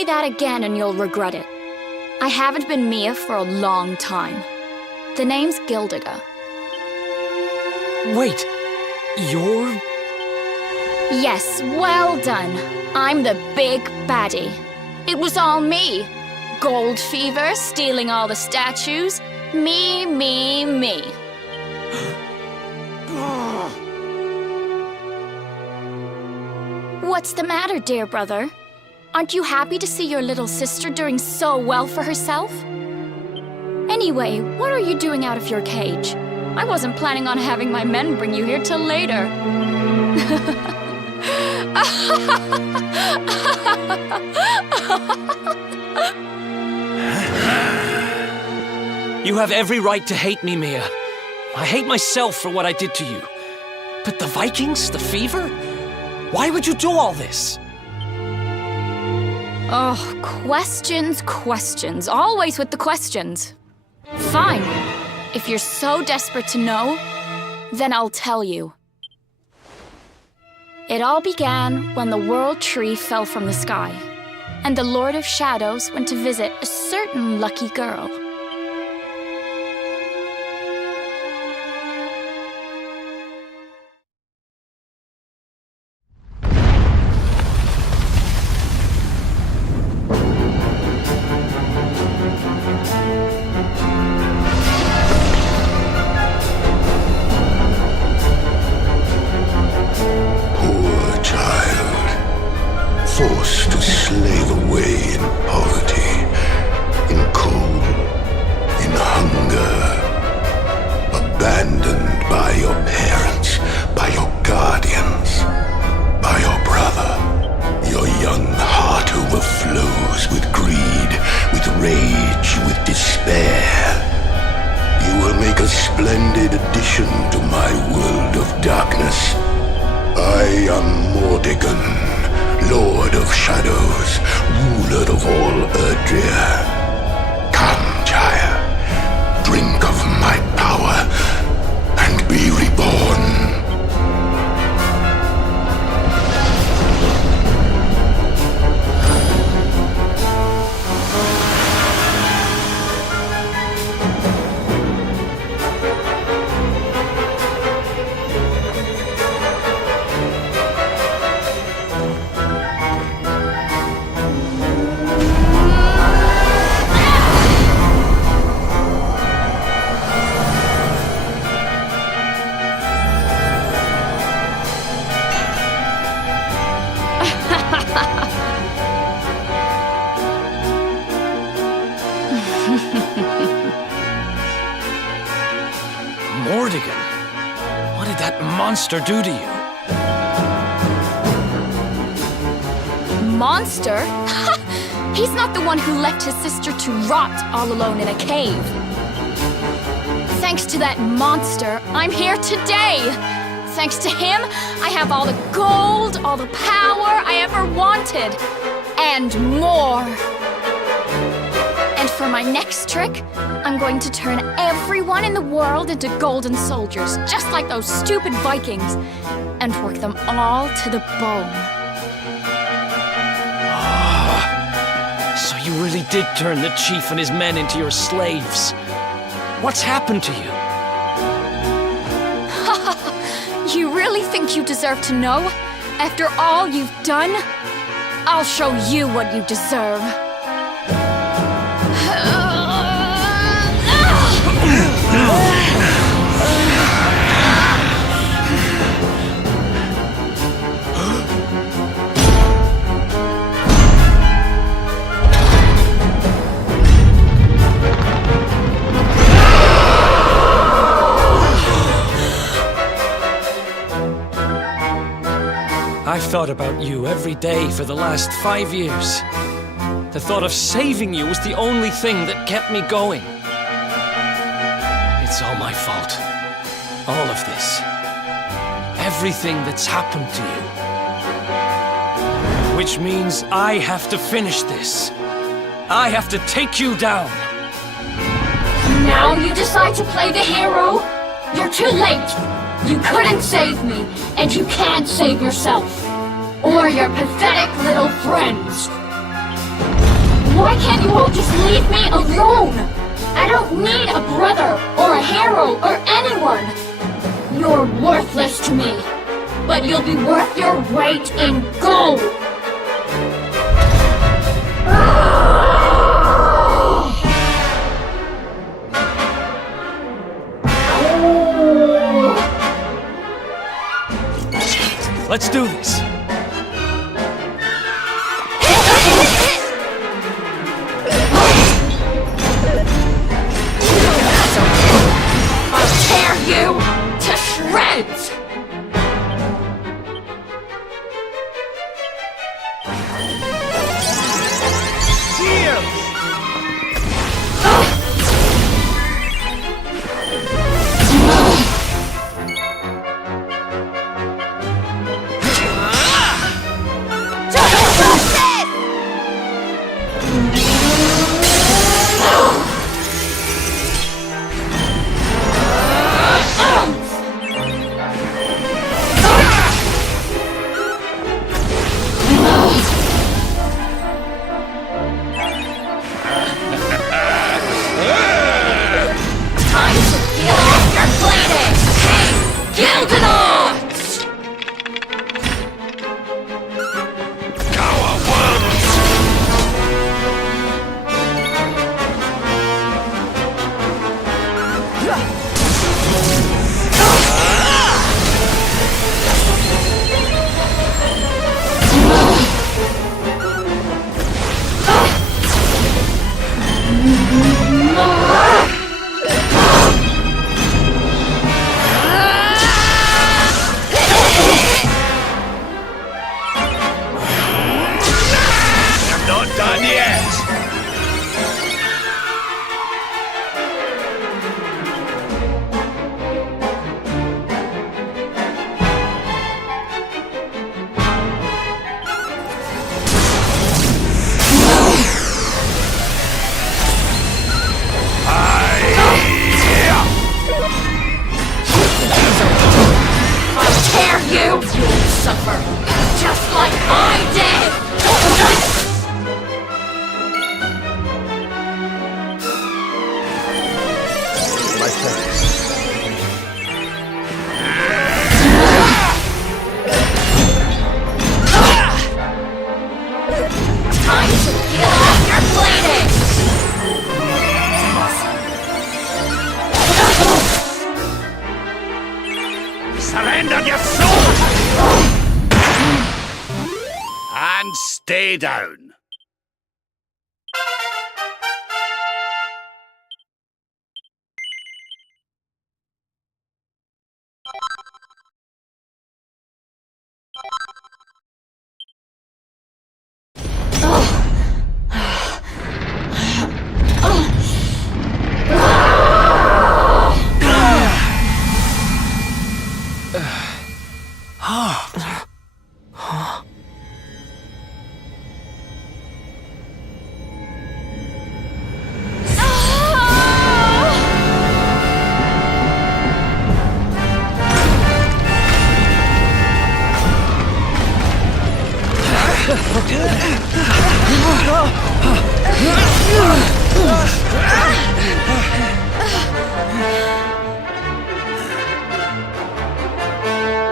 me that again and you'll regret it. I haven't been Mia for a long time. The name's Gyldygga. Wait, you're... Yes, well done. I'm the big baddie. It was all me. Gold fever, stealing all the statues. Me. What's the matter, dear brother? Aren't you happy to see your little sister doing so well for herself? Anyway, what are you doing out of your cage? I wasn't planning on having my men bring you here till later. You have every right to hate me, Mia. I hate myself for what I did to you. But the Vikings, the fever? Why would you do all this? Oh, questions. Always with the questions. Fine. If you're so desperate to know, then I'll tell you. It all began when the World Tree fell from the sky, and the Lord of Shadows went to visit a certain lucky girl. Forced to slave away in poverty, in cold, in hunger, abandoned by your parents, by your guardians, by your brother. Your young heart overflows with greed, with rage, with despair. You will make a splendid addition to my world of darkness. I am Mordegon, Lord of Shadows, ruler of all Erdrea. Come, child, drink of my power, and be reborn. Mordegon, what did that monster do to you? Monster? He's not the one who left his sister to rot all alone in a cave. Thanks to that monster, I'm here today. Thanks to him, I have all the gold, all the power I ever wanted, and more. And for my next trick, I'm going to turn everyone in the world into golden soldiers, just like those stupid Vikings, and work them all to the bone. So you really did turn the chief and his men into your slaves. What's happened to you? You really think you deserve to know? After all you've done? I'll show you what you deserve. I've thought about you every day for the last 5 years. The thought of saving you was the only thing that kept me going. It's all my fault. All of this. Everything that's happened to you. Which means I have to finish this. I have to take you down. Now you decide to play the hero? You're too late. You couldn't save me, and you can't save yourself. Or your pathetic little friends. Why can't you all just leave me alone? I don't need a brother or a hero or anyone. You're worthless to me, but you'll be worth your weight in gold. Let's do this. I'll tear you to shreds! Surrender your sword! And stay down.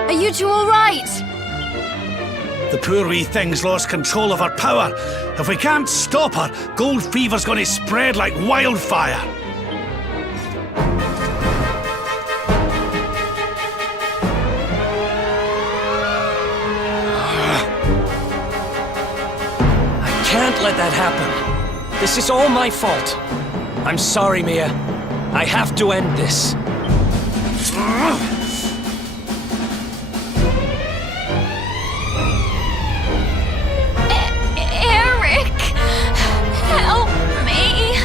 Are you two all right? The poor wee thing's lost control of her power. If we can't stop her, gold fever's gonna spread like wildfire. I can't let that happen. This is all my fault. I'm sorry, Mia. I have to end this. Eric! Help me!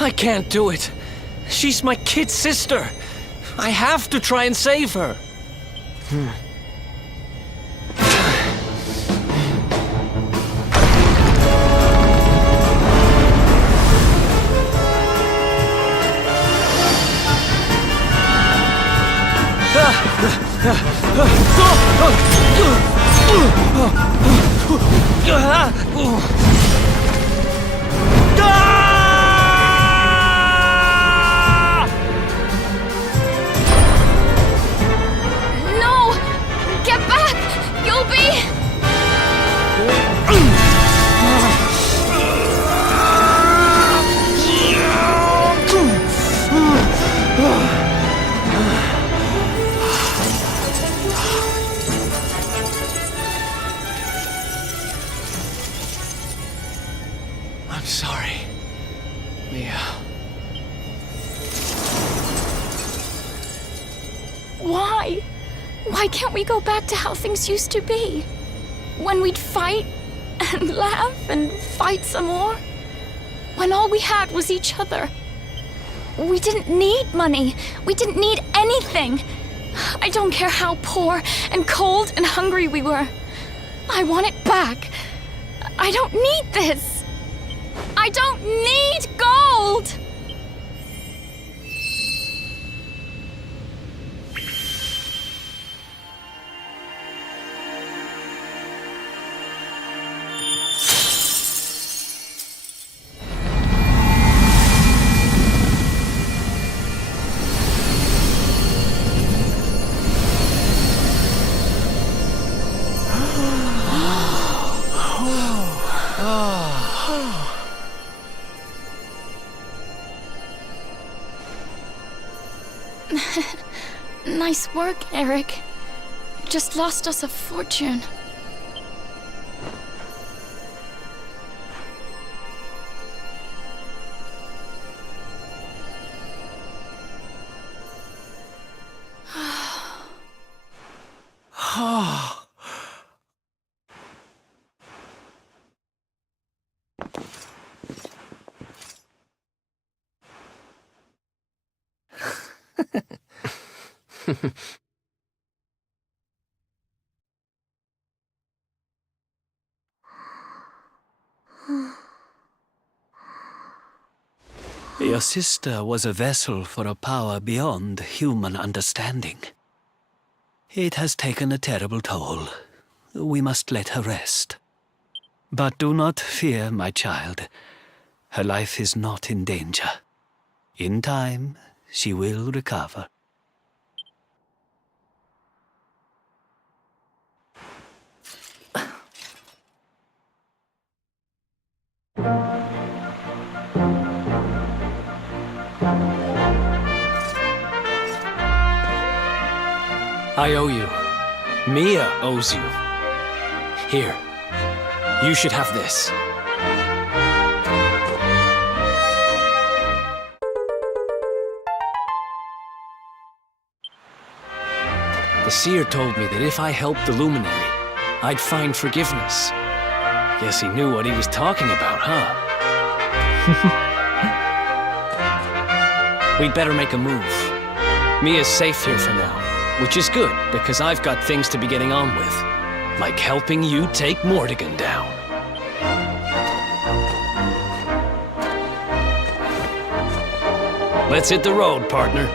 I can't do it. She's my kid sister. I have to try and save her. No! Get back! You'll be... I'm sorry, Mia. Why? Why can't we go back to how things used to be? When we'd fight and laugh and fight some more? When all we had was each other. We didn't need money. We didn't need anything. I don't care how poor and cold and hungry we were. I want it back. I don't need this. I don't need gold! Nice work, Eric. Just lost us a fortune. Your sister was a vessel for a power beyond human understanding. It has taken a terrible toll. We must let her rest. But do not fear, my child. Her life is not in danger. In time, she will recover. I owe you. Mia owes you. Here. You should have this. The seer told me that if I helped the Luminary, I'd find forgiveness. Guess he knew what he was talking about, huh? We'd better make a move. Mia's safe here for now, which is good, because I've got things to be getting on with, like helping you take Mordigan down. Let's hit the road, partner.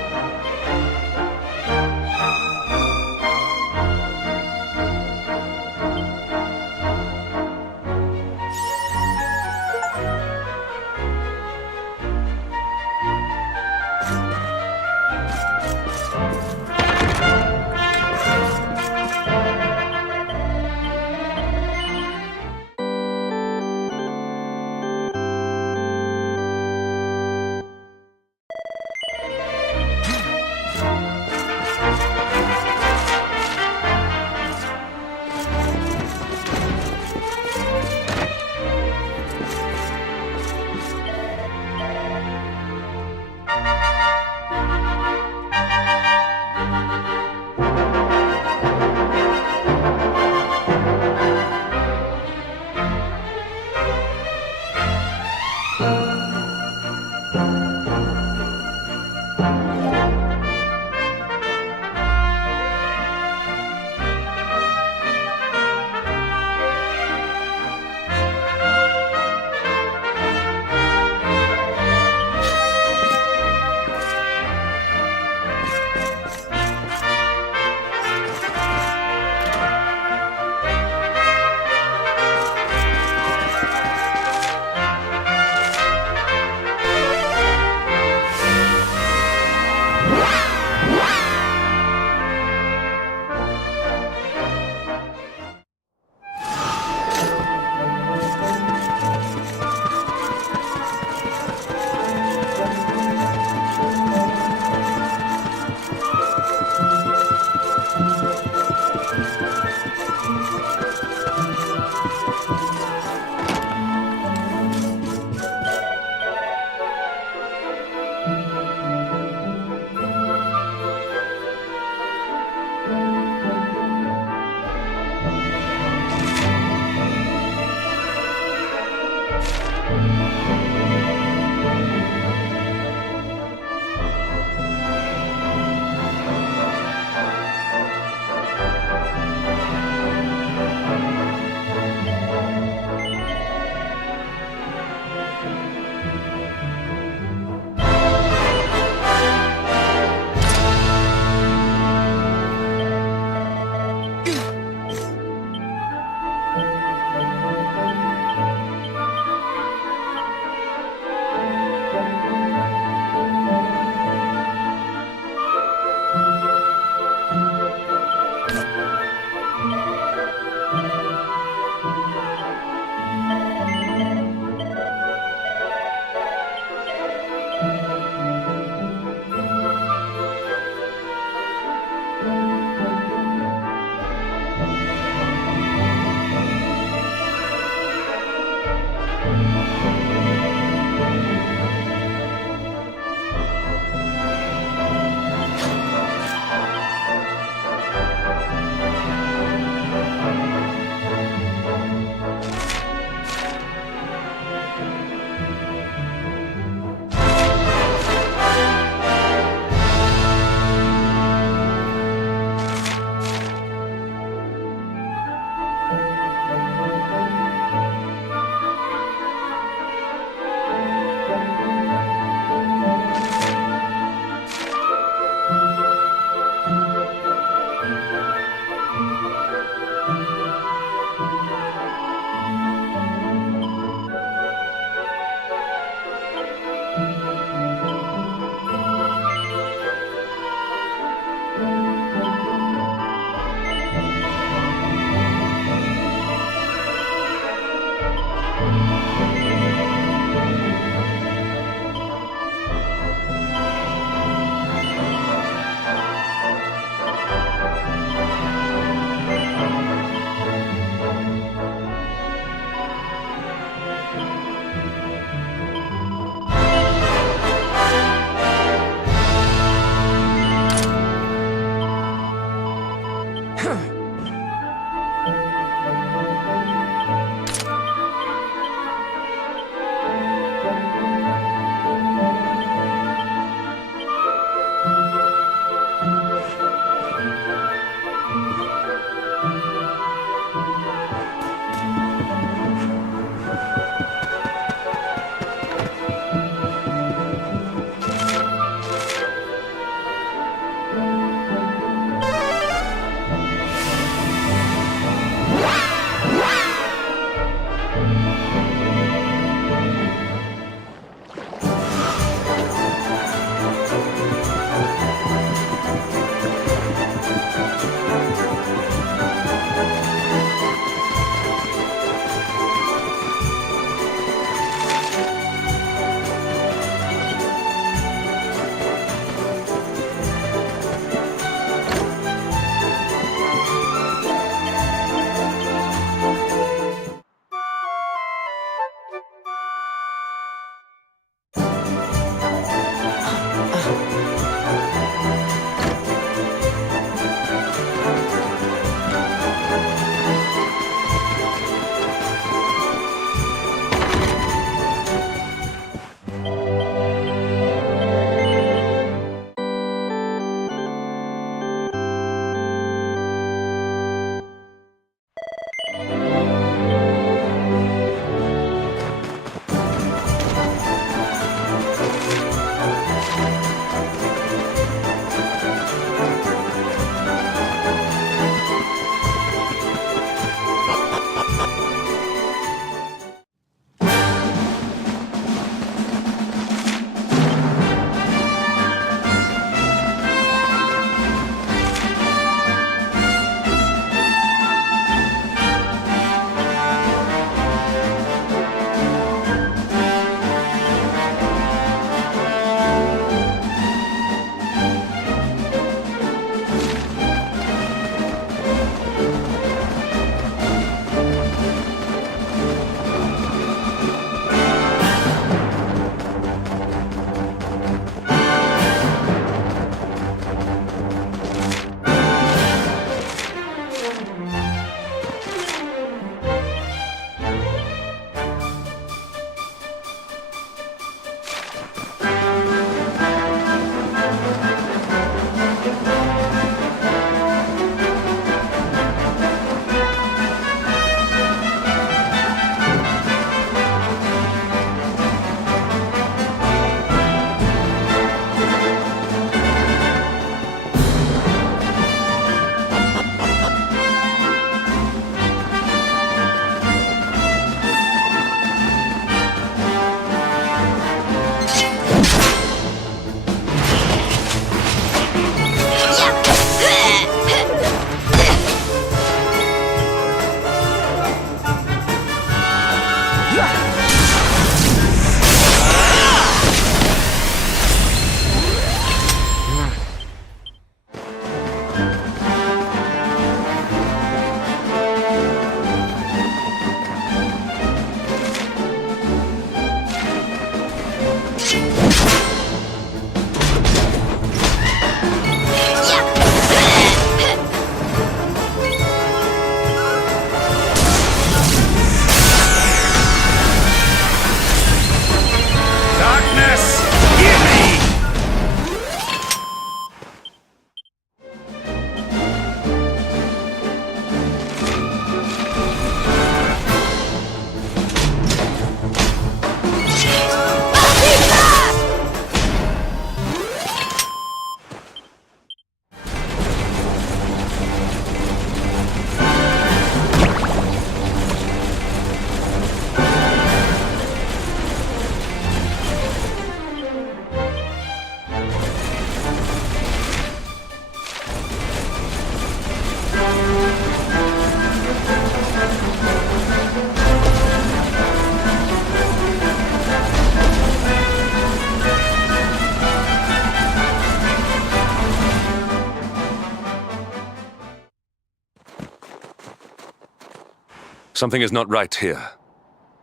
Something is not right here.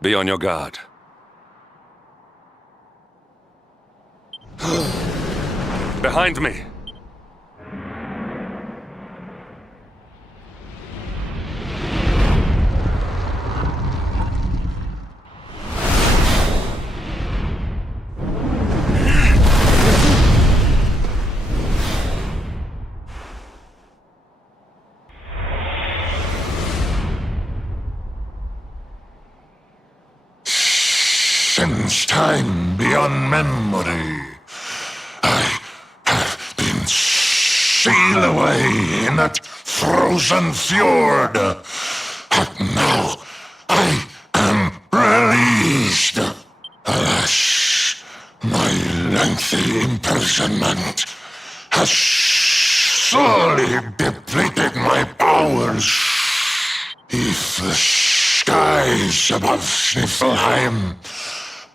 Be on your guard. Behind me! Since time beyond memory, I have been sealed away in that frozen fjord. But now I am released. Alas, my lengthy imprisonment has sorely depleted my powers. If the skies above Sniflheim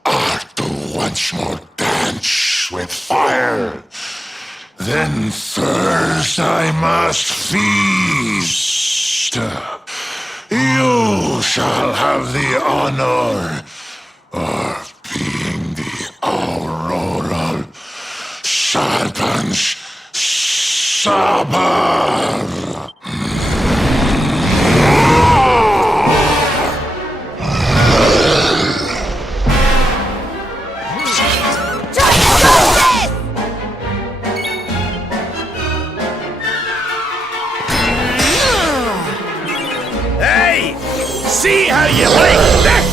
are to once more dance with fire, then first I must feast. You shall have the honor of being the auroral serpent's Sabar. See how you like this!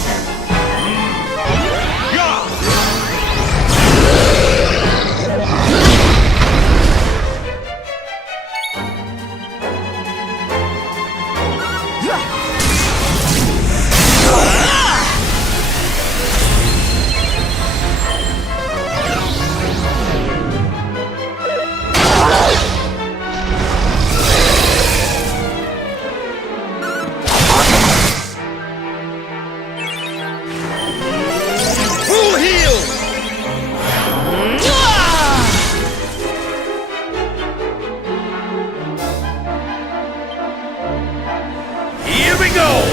Here we go!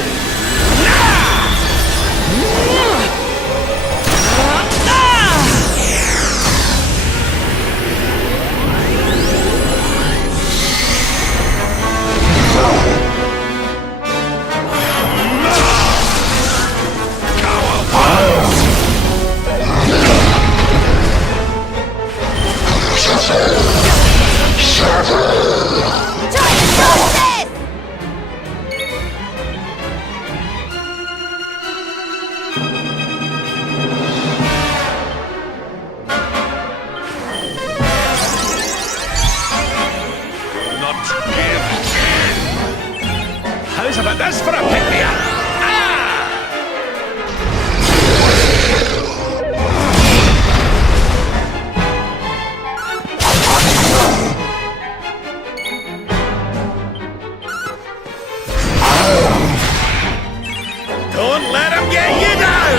How's about this for a pick-me-up? Don't let him get you down!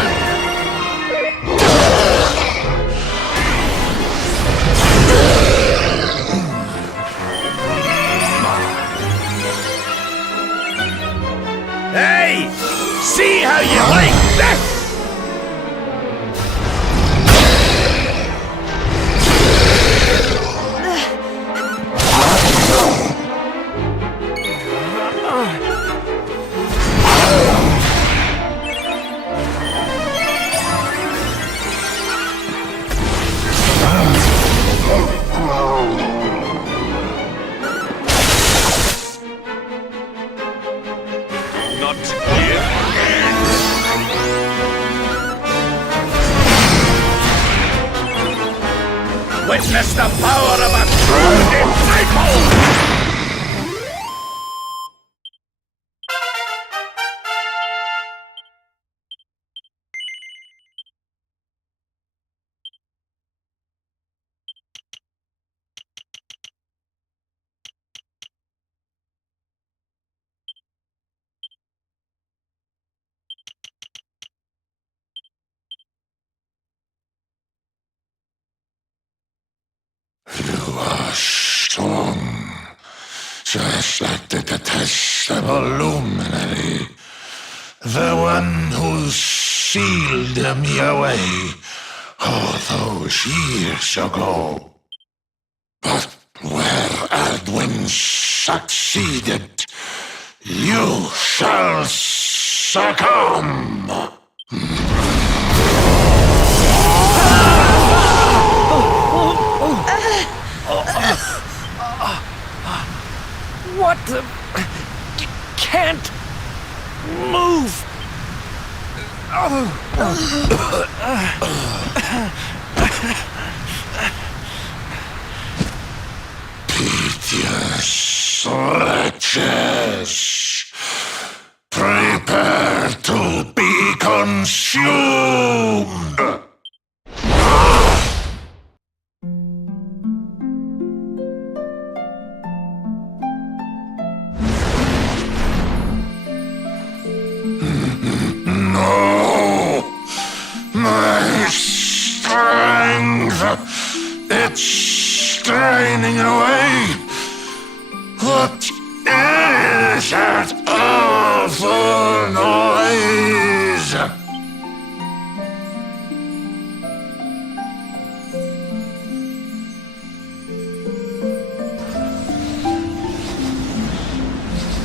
Hey! See how you like this! Not here again! Witness the power of a true disciple! You are strong, just like the detestable luminary. The one who sealed me away all those years ago. But where Aldwin succeeded, you shall succumb. What the... Can't move. Piteous wretches, prepare to be consumed. My strength, it's straining away. What is that awful noise?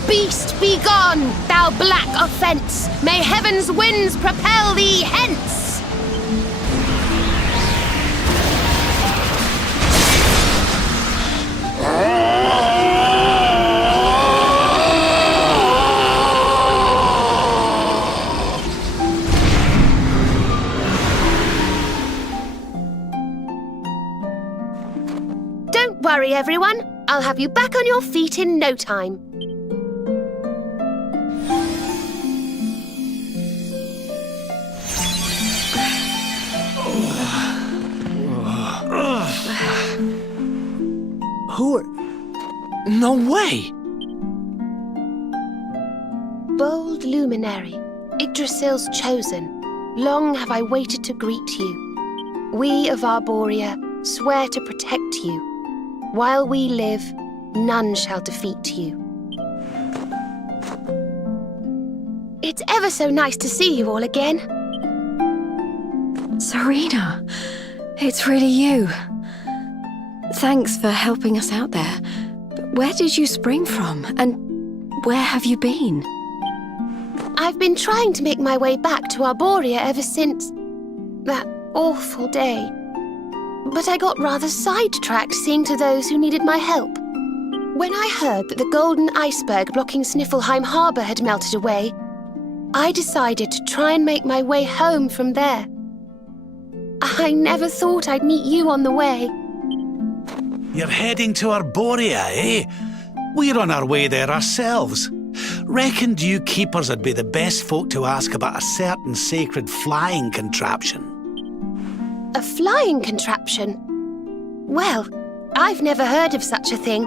Beast, be gone, thou black offence! May heaven's winds propel thee hence! Don't worry, everyone. I'll have you back on your feet in no time. Who are... No way! Bold luminary, Yggdrasil's chosen, long have I waited to greet you. We of Arboria swear to protect you. While we live, none shall defeat you. It's ever so nice to see you all again. Serena, it's really you. Thanks for helping us out there. But where did you spring from? And where have you been? I've been trying to make my way back to Arboria ever since that awful day. But I got rather sidetracked seeing to those who needed my help. When I heard that the golden iceberg blocking Sniflheim harbour had melted away, I decided to try and make my way home from there. I never thought I'd meet you on the way. You're heading to Arboria, eh? We're on our way there ourselves. Reckoned you keepers would be the best folk to ask about a certain sacred flying contraption. A flying contraption? Well, I've never heard of such a thing,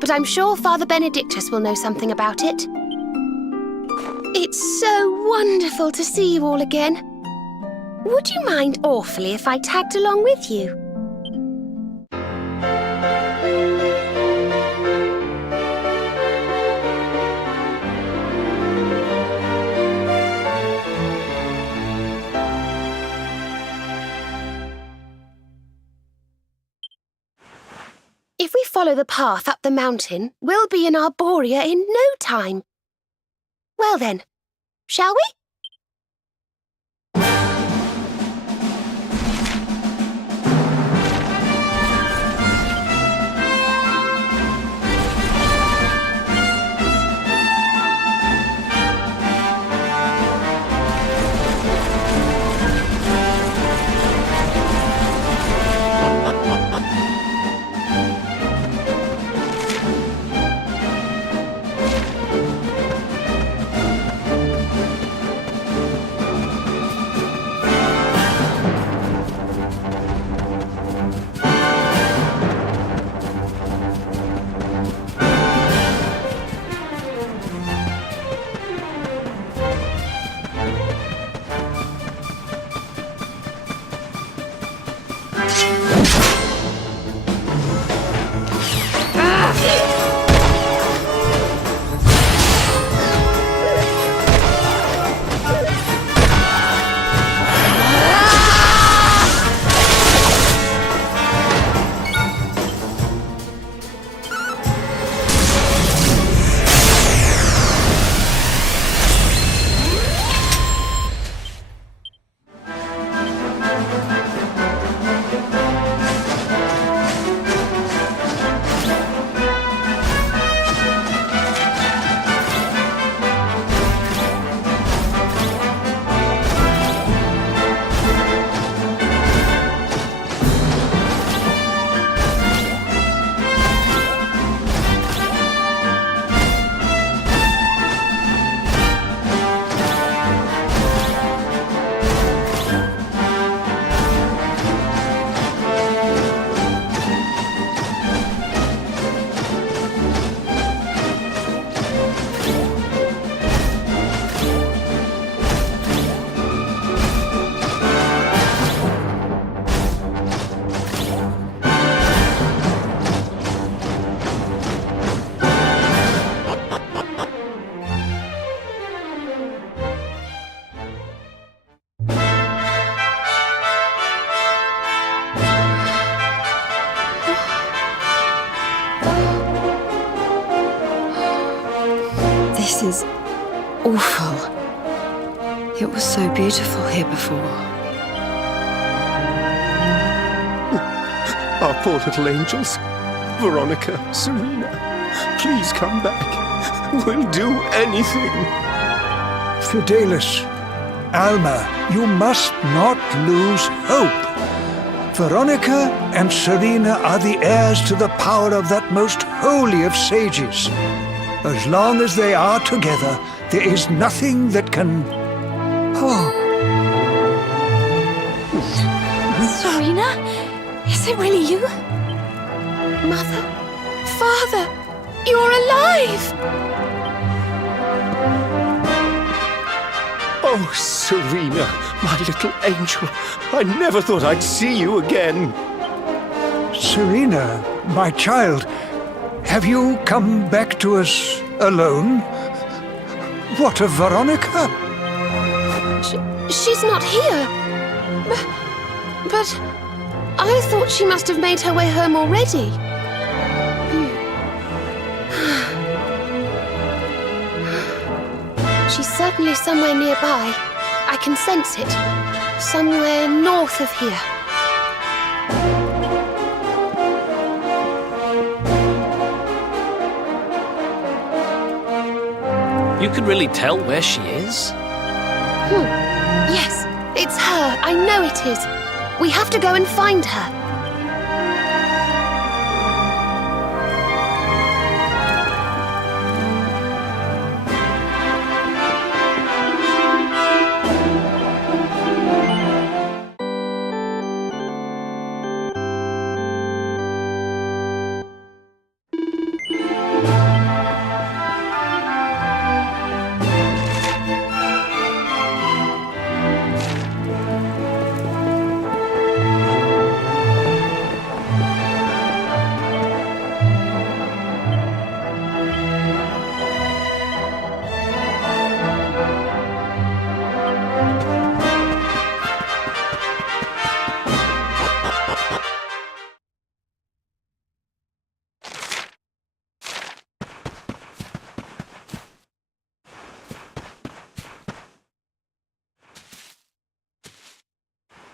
but I'm sure Father Benedictus will know something about it. It's so wonderful to see you all again. Would you mind awfully if I tagged along with you? If we follow the path up the mountain, we'll be in Arboria in no time. Well then, shall we? is awful. It was so beautiful here before. Our poor little angels. Veronica, Serena, please come back. We'll do anything. Fidelis, Alma, you must not lose hope. Veronica and Serena are the heirs to the power of that most holy of sages. As long as they are together, there is nothing that can... Oh. Serena? Is it really you? Mother, Father, you're alive! Oh, Serena, my little angel. I never thought I'd see you again. Serena, my child, have you come back to us alone? What of Veronica? She's not here. But I thought she must have made her way home already. She's certainly somewhere nearby. I can sense it. Somewhere north of here. You can really tell where she is? Yes, it's her. I know it is. We have to go and find her.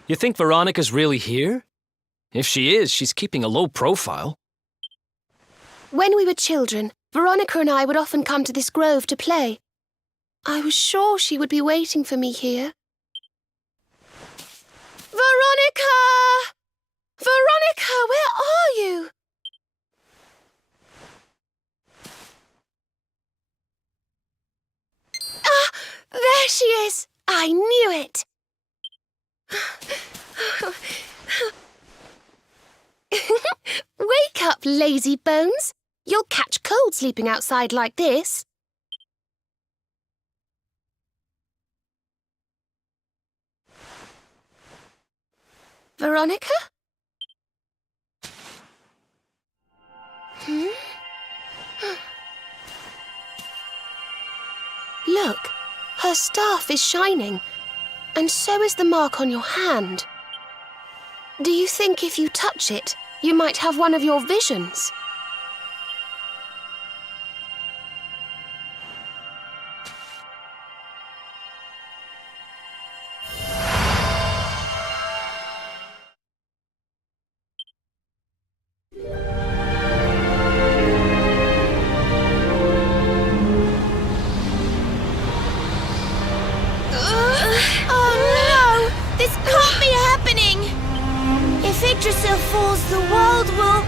You think Veronica's really here? If she is, she's keeping a low profile. When we were children, Veronica and I would often come to this grove to play. I was sure she would be waiting for me here. Veronica! Veronica, where are you? Ah, there she is! I knew it! Wake up, lazy bones. You'll catch cold sleeping outside like this. Veronica? Look, her staff is shining, and so is the mark on your hand. Do you think if you touch it, you might have one of your visions? Yggdrasil falls, the world will...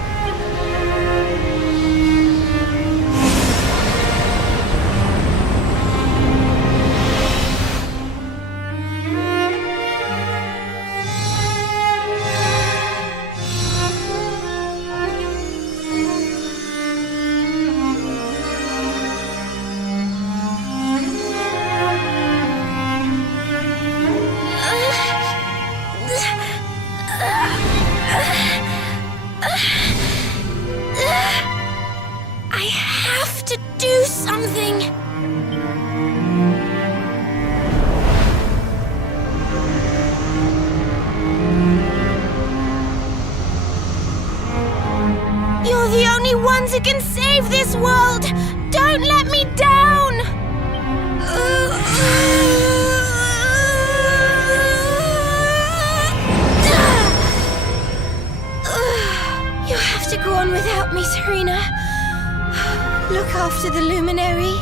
I have to do something. You're the only ones who can save this world. Don't let me down. after the luminary?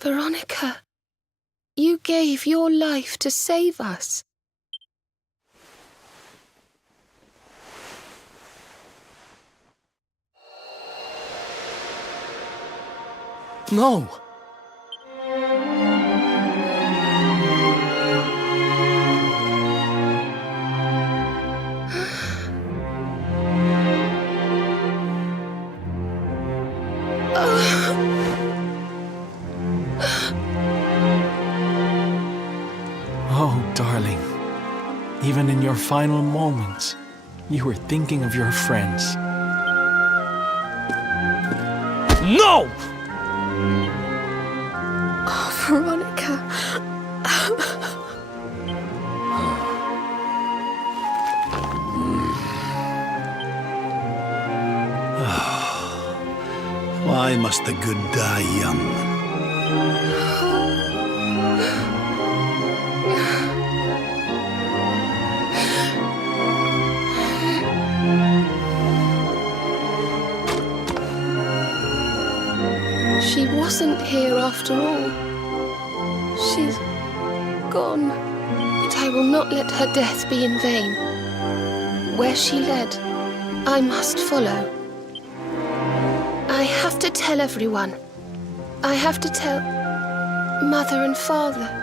Veronica, you gave your life to save us. No! Oh, darling. Even in your final moments, you were thinking of your friends. No! Oh, Veronica. Why must the good die young? She wasn't here after all. She's gone. But I will not let her death be in vain. Where she led, I must follow. I have to tell everyone. I have to tell Mother and Father.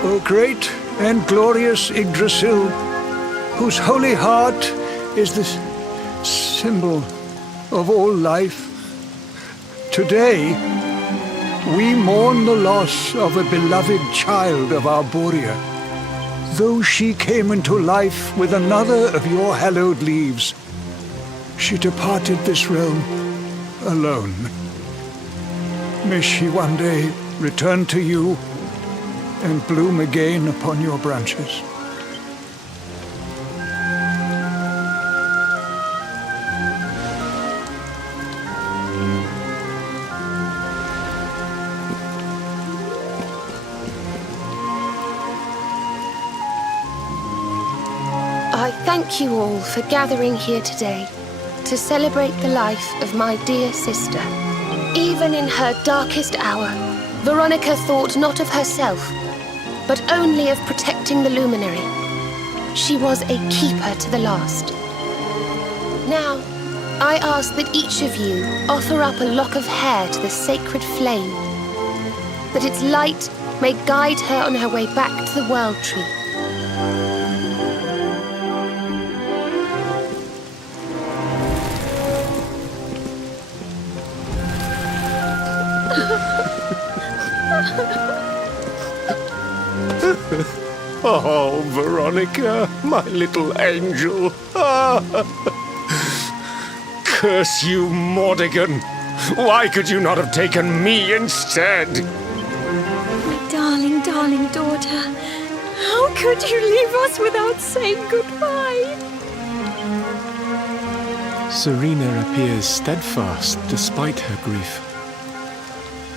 O great and glorious Yggdrasil, whose holy heart is the symbol of all life, today we mourn the loss of a beloved child of Arboria. Though she came into life with another of your hallowed leaves, she departed this realm alone. May she one day return to you and bloom again upon your branches. I thank you all for gathering here today to celebrate the life of my dear sister. Even in her darkest hour, Veronica thought not of herself, but only of protecting the luminary. She was a keeper to the last. Now, I ask that each of you offer up a lock of hair to the sacred flame, that its light may guide her on her way back to the World Tree. Oh, Veronica, my little angel. Curse you, Mordigan. Why could you not have taken me instead? My darling, darling daughter. How could you leave us without saying goodbye? Serena appears steadfast despite her grief.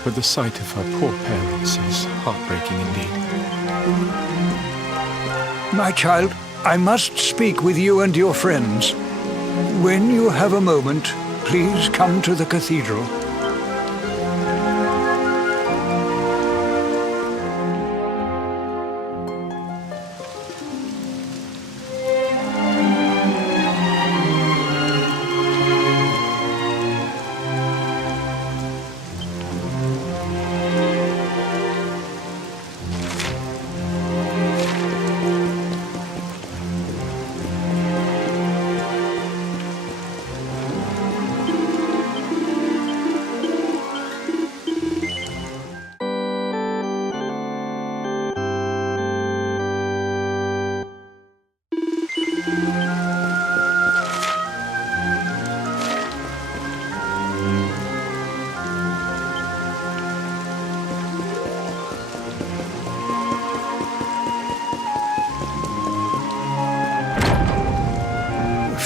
But the sight of her poor parents is heartbreaking indeed. My child, I must speak with you and your friends. When you have a moment, please come to the cathedral.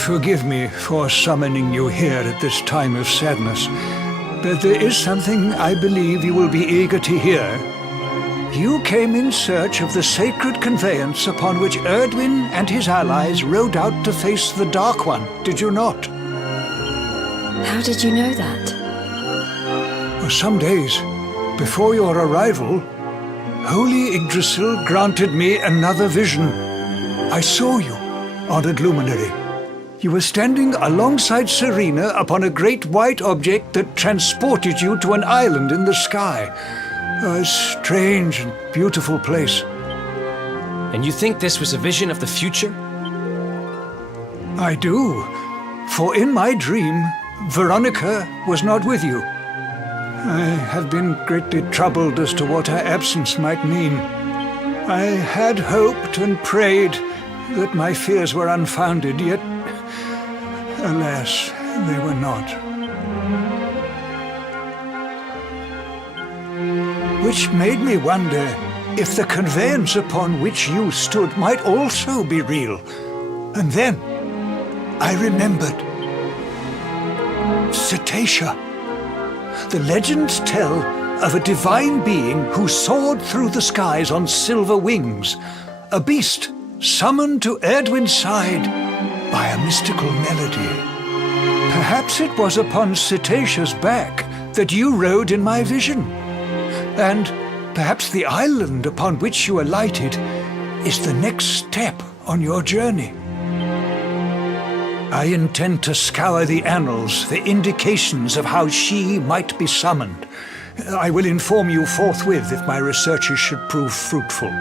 Forgive me for summoning you here at this time of sadness, but there is something I believe you will be eager to hear. You came in search of the sacred conveyance upon which Erdwin and his allies rode out to face the Dark One, did you not? How did you know that? For some days before your arrival, Holy Yggdrasil granted me another vision. I saw you, honored luminary. You were standing alongside Serena upon a great white object that transported you to an island in the sky. A strange and beautiful place. And you think this was a vision of the future? I do, for in my dream, Veronica was not with you. I have been greatly troubled as to what her absence might mean. I had hoped and prayed that my fears were unfounded, yet, alas, they were not. Which made me wonder if the conveyance upon which you stood might also be real. And then I remembered. Cetacea. The legends tell of a divine being who soared through the skies on silver wings, a beast summoned to Erdwin's side by a mystical melody. Perhaps it was upon Cetacea's back that you rode in my vision. And perhaps the island upon which you alighted is the next step on your journey. I intend to scour the annals for indications of how she might be summoned. I will inform you forthwith if my researches should prove fruitful.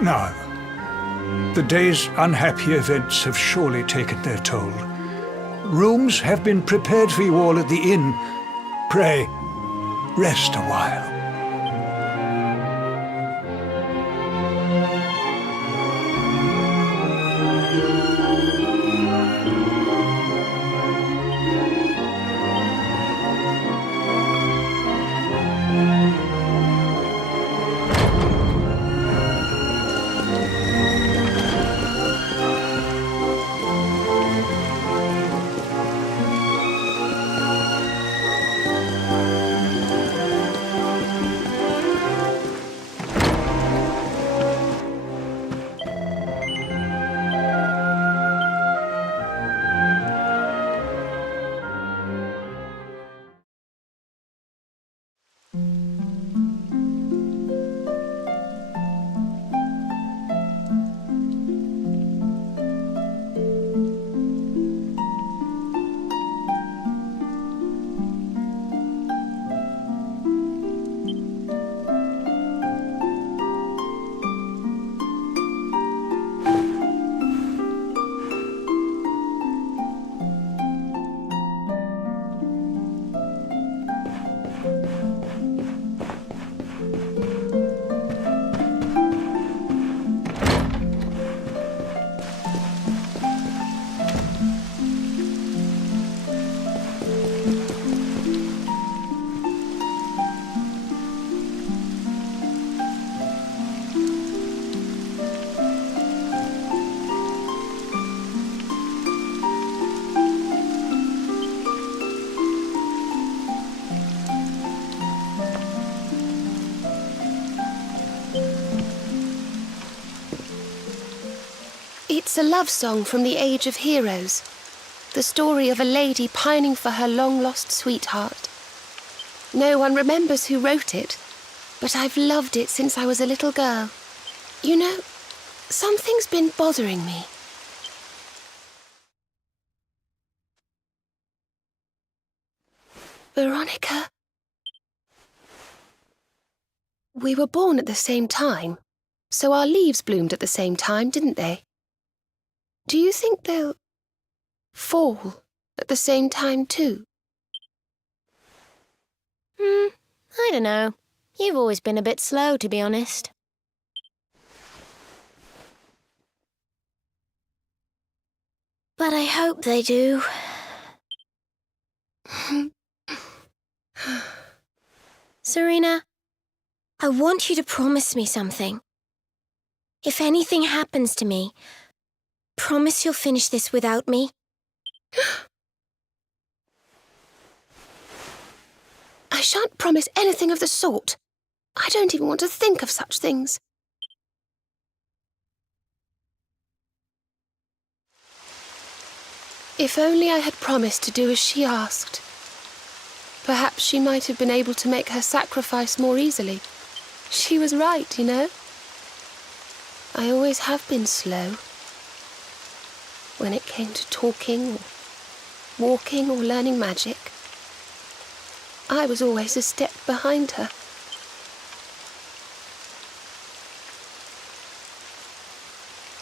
Now, the day's unhappy events have surely taken their toll. Rooms have been prepared for you all at the inn. Pray, rest a while. It's a love song from the Age of Heroes. The story of a lady pining for her long-lost sweetheart. No one remembers who wrote it, but I've loved it since I was a little girl. You know, something's been bothering me. Veronica? We were born at the same time, so our leaves bloomed at the same time, didn't they? Do you think they'll fall at the same time too? I don't know. You've always been a bit slow, to be honest. But I hope they do. Serena, I want you to promise me something. If anything happens to me, Promise you'll finish this without me? I shan't promise anything of the sort. I don't even want to think of such things. If only I had promised to do as she asked. Perhaps she might have been able to make her sacrifice more easily. She was right, you know. I always have been slow. When it came to talking, or walking, or learning magic, I was always a step behind her.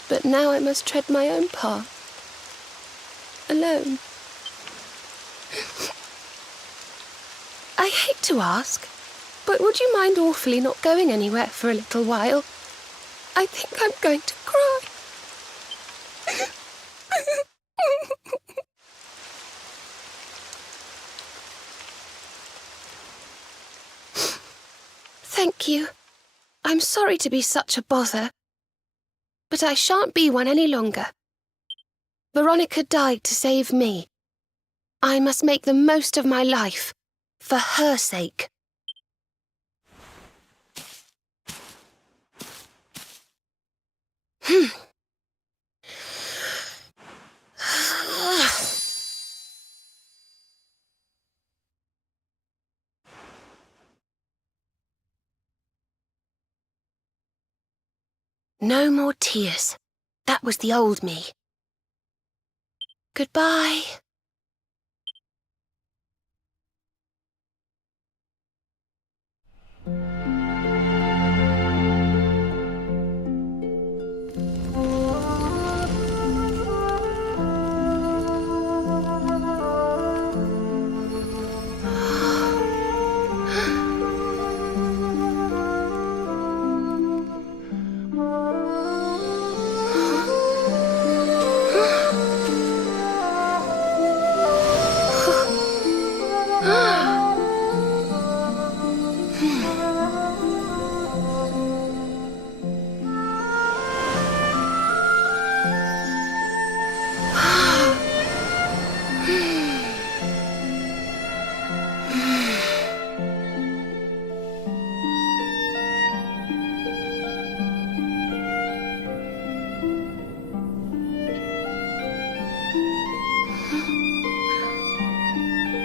But now I must tread my own path. Alone. I hate to ask, but would you mind awfully not going anywhere for a little while? I think I'm going to cry. Thank you. I'm sorry to be such a bother, but I shan't be one any longer. Veronica died to save me. I must make the most of my life, for her sake. No more tears. That was the old me. Goodbye.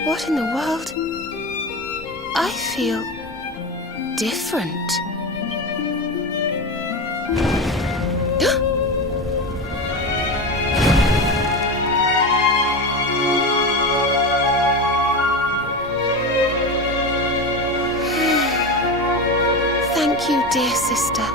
What in the world? I feel different. Thank you, dear sister.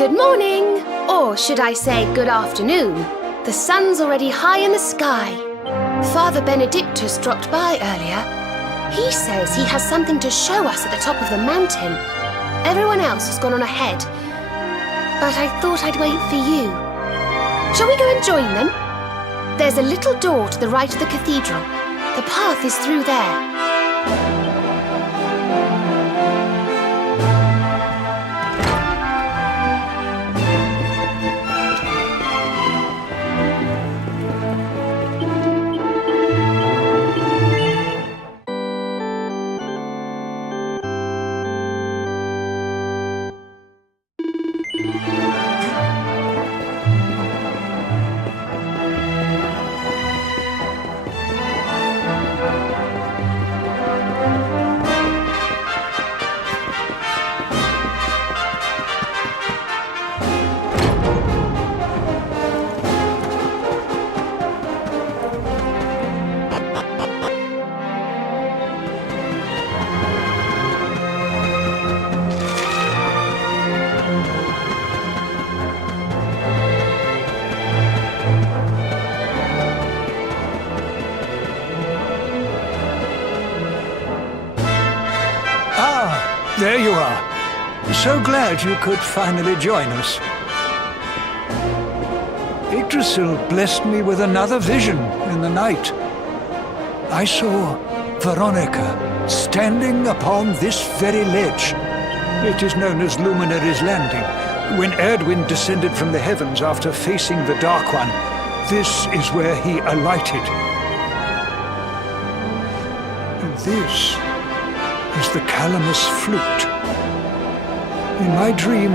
Good morning, or should I say good afternoon? The sun's already high in the sky. Father Benedictus dropped by earlier. He says he has something to show us at the top of the mountain. Everyone else has gone on ahead. But I thought I'd wait for you. Shall we go and join them? There's a little door to the right of the cathedral. The path is through there. There you are. So glad you could finally join us. Yggdrasil blessed me with another vision in the night. I saw Veronica standing upon this very ledge. It is known as Luminary's Landing. When Erdwin descended from the heavens after facing the Dark One, this is where he alighted. And this is the Calamus flute. In my dream,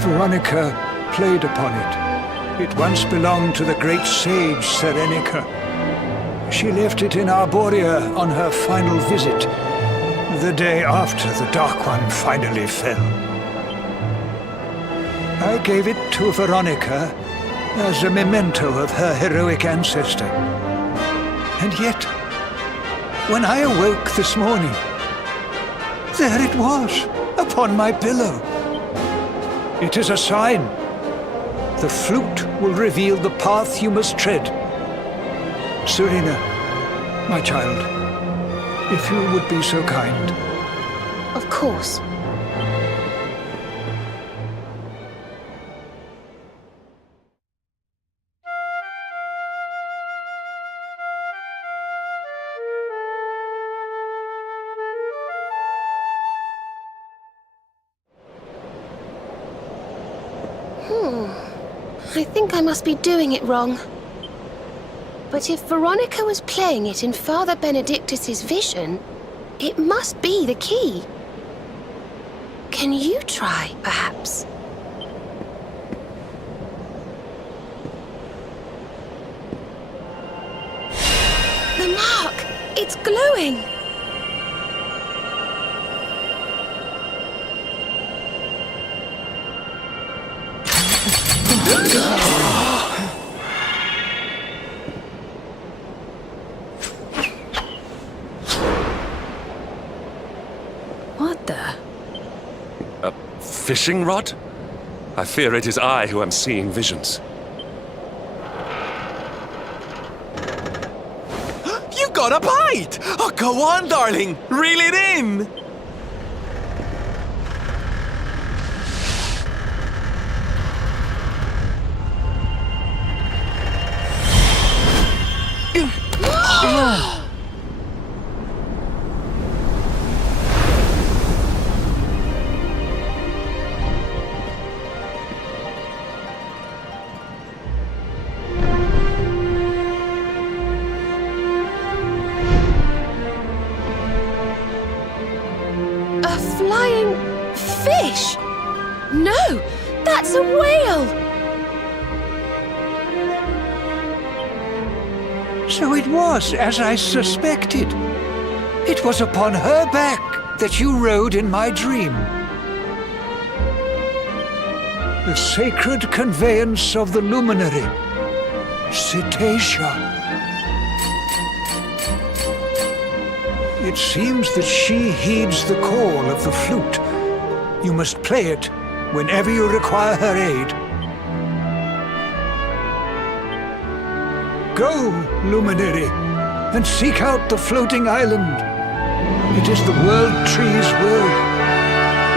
Veronica played upon it. It once belonged to the great sage Serenica. She left it in Arboria on her final visit, the day after the Dark One finally fell. I gave it to Veronica as a memento of her heroic ancestor. And yet, when I awoke this morning, there it was, upon my pillow. It is a sign. The flute will reveal the path you must tread. Serena, my child, if you would be so kind. Of course. I think I must be doing it wrong. But if Veronica was playing it in Father Benedictus's vision, it must be the key. Can you try, perhaps? The mark! It's glowing! What the? A fishing rod? I fear it is I who am seeing visions. You got a bite! Oh, go on, darling! Reel it in! A flying fish? No, that's a whale! So it was as I suspected. It was upon her back that you rode in my dream. The sacred conveyance of the luminary, Cetacea. It seems that she heeds the call of the flute. You must play it whenever you require her aid. Go, luminary, and seek out the floating island. It is the World Tree's will.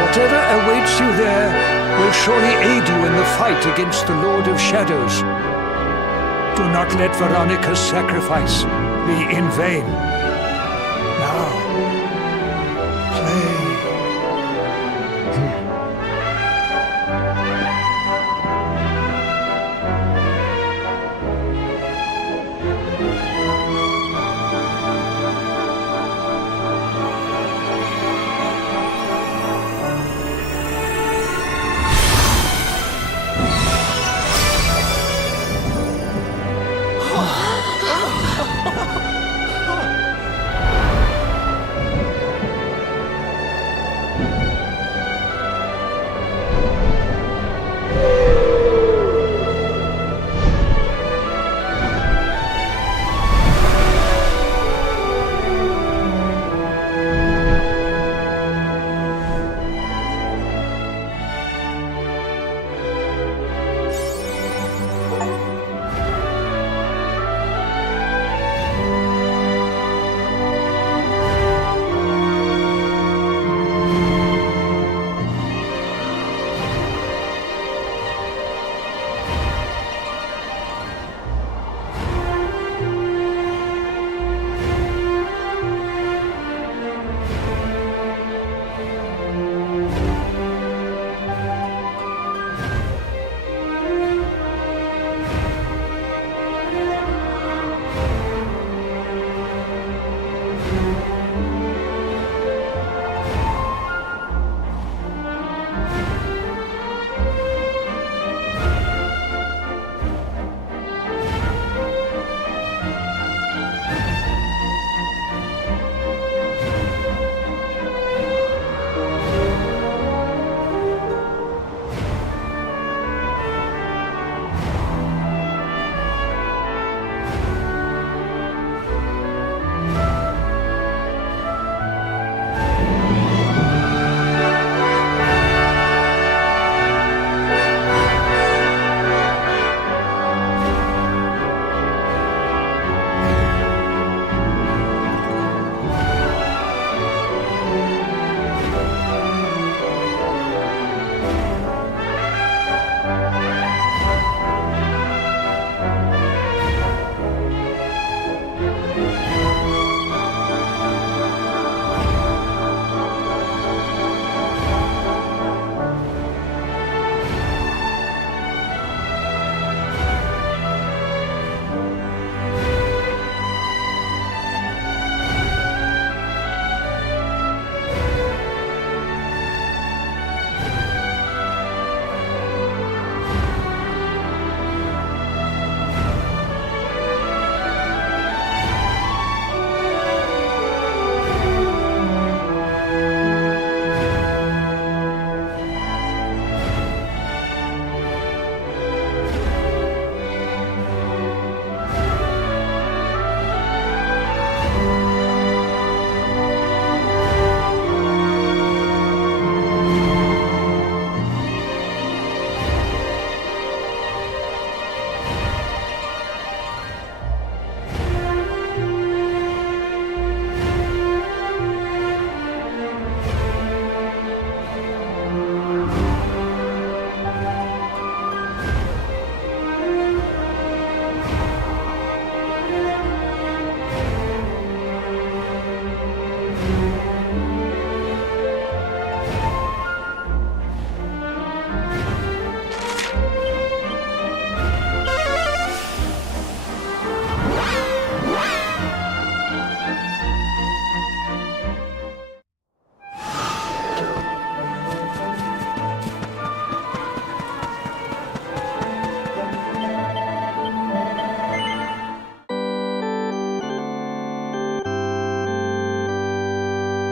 Whatever awaits you there will surely aid you in the fight against the Lord of Shadows. Do not let Veronica's sacrifice be in vain. Now, play.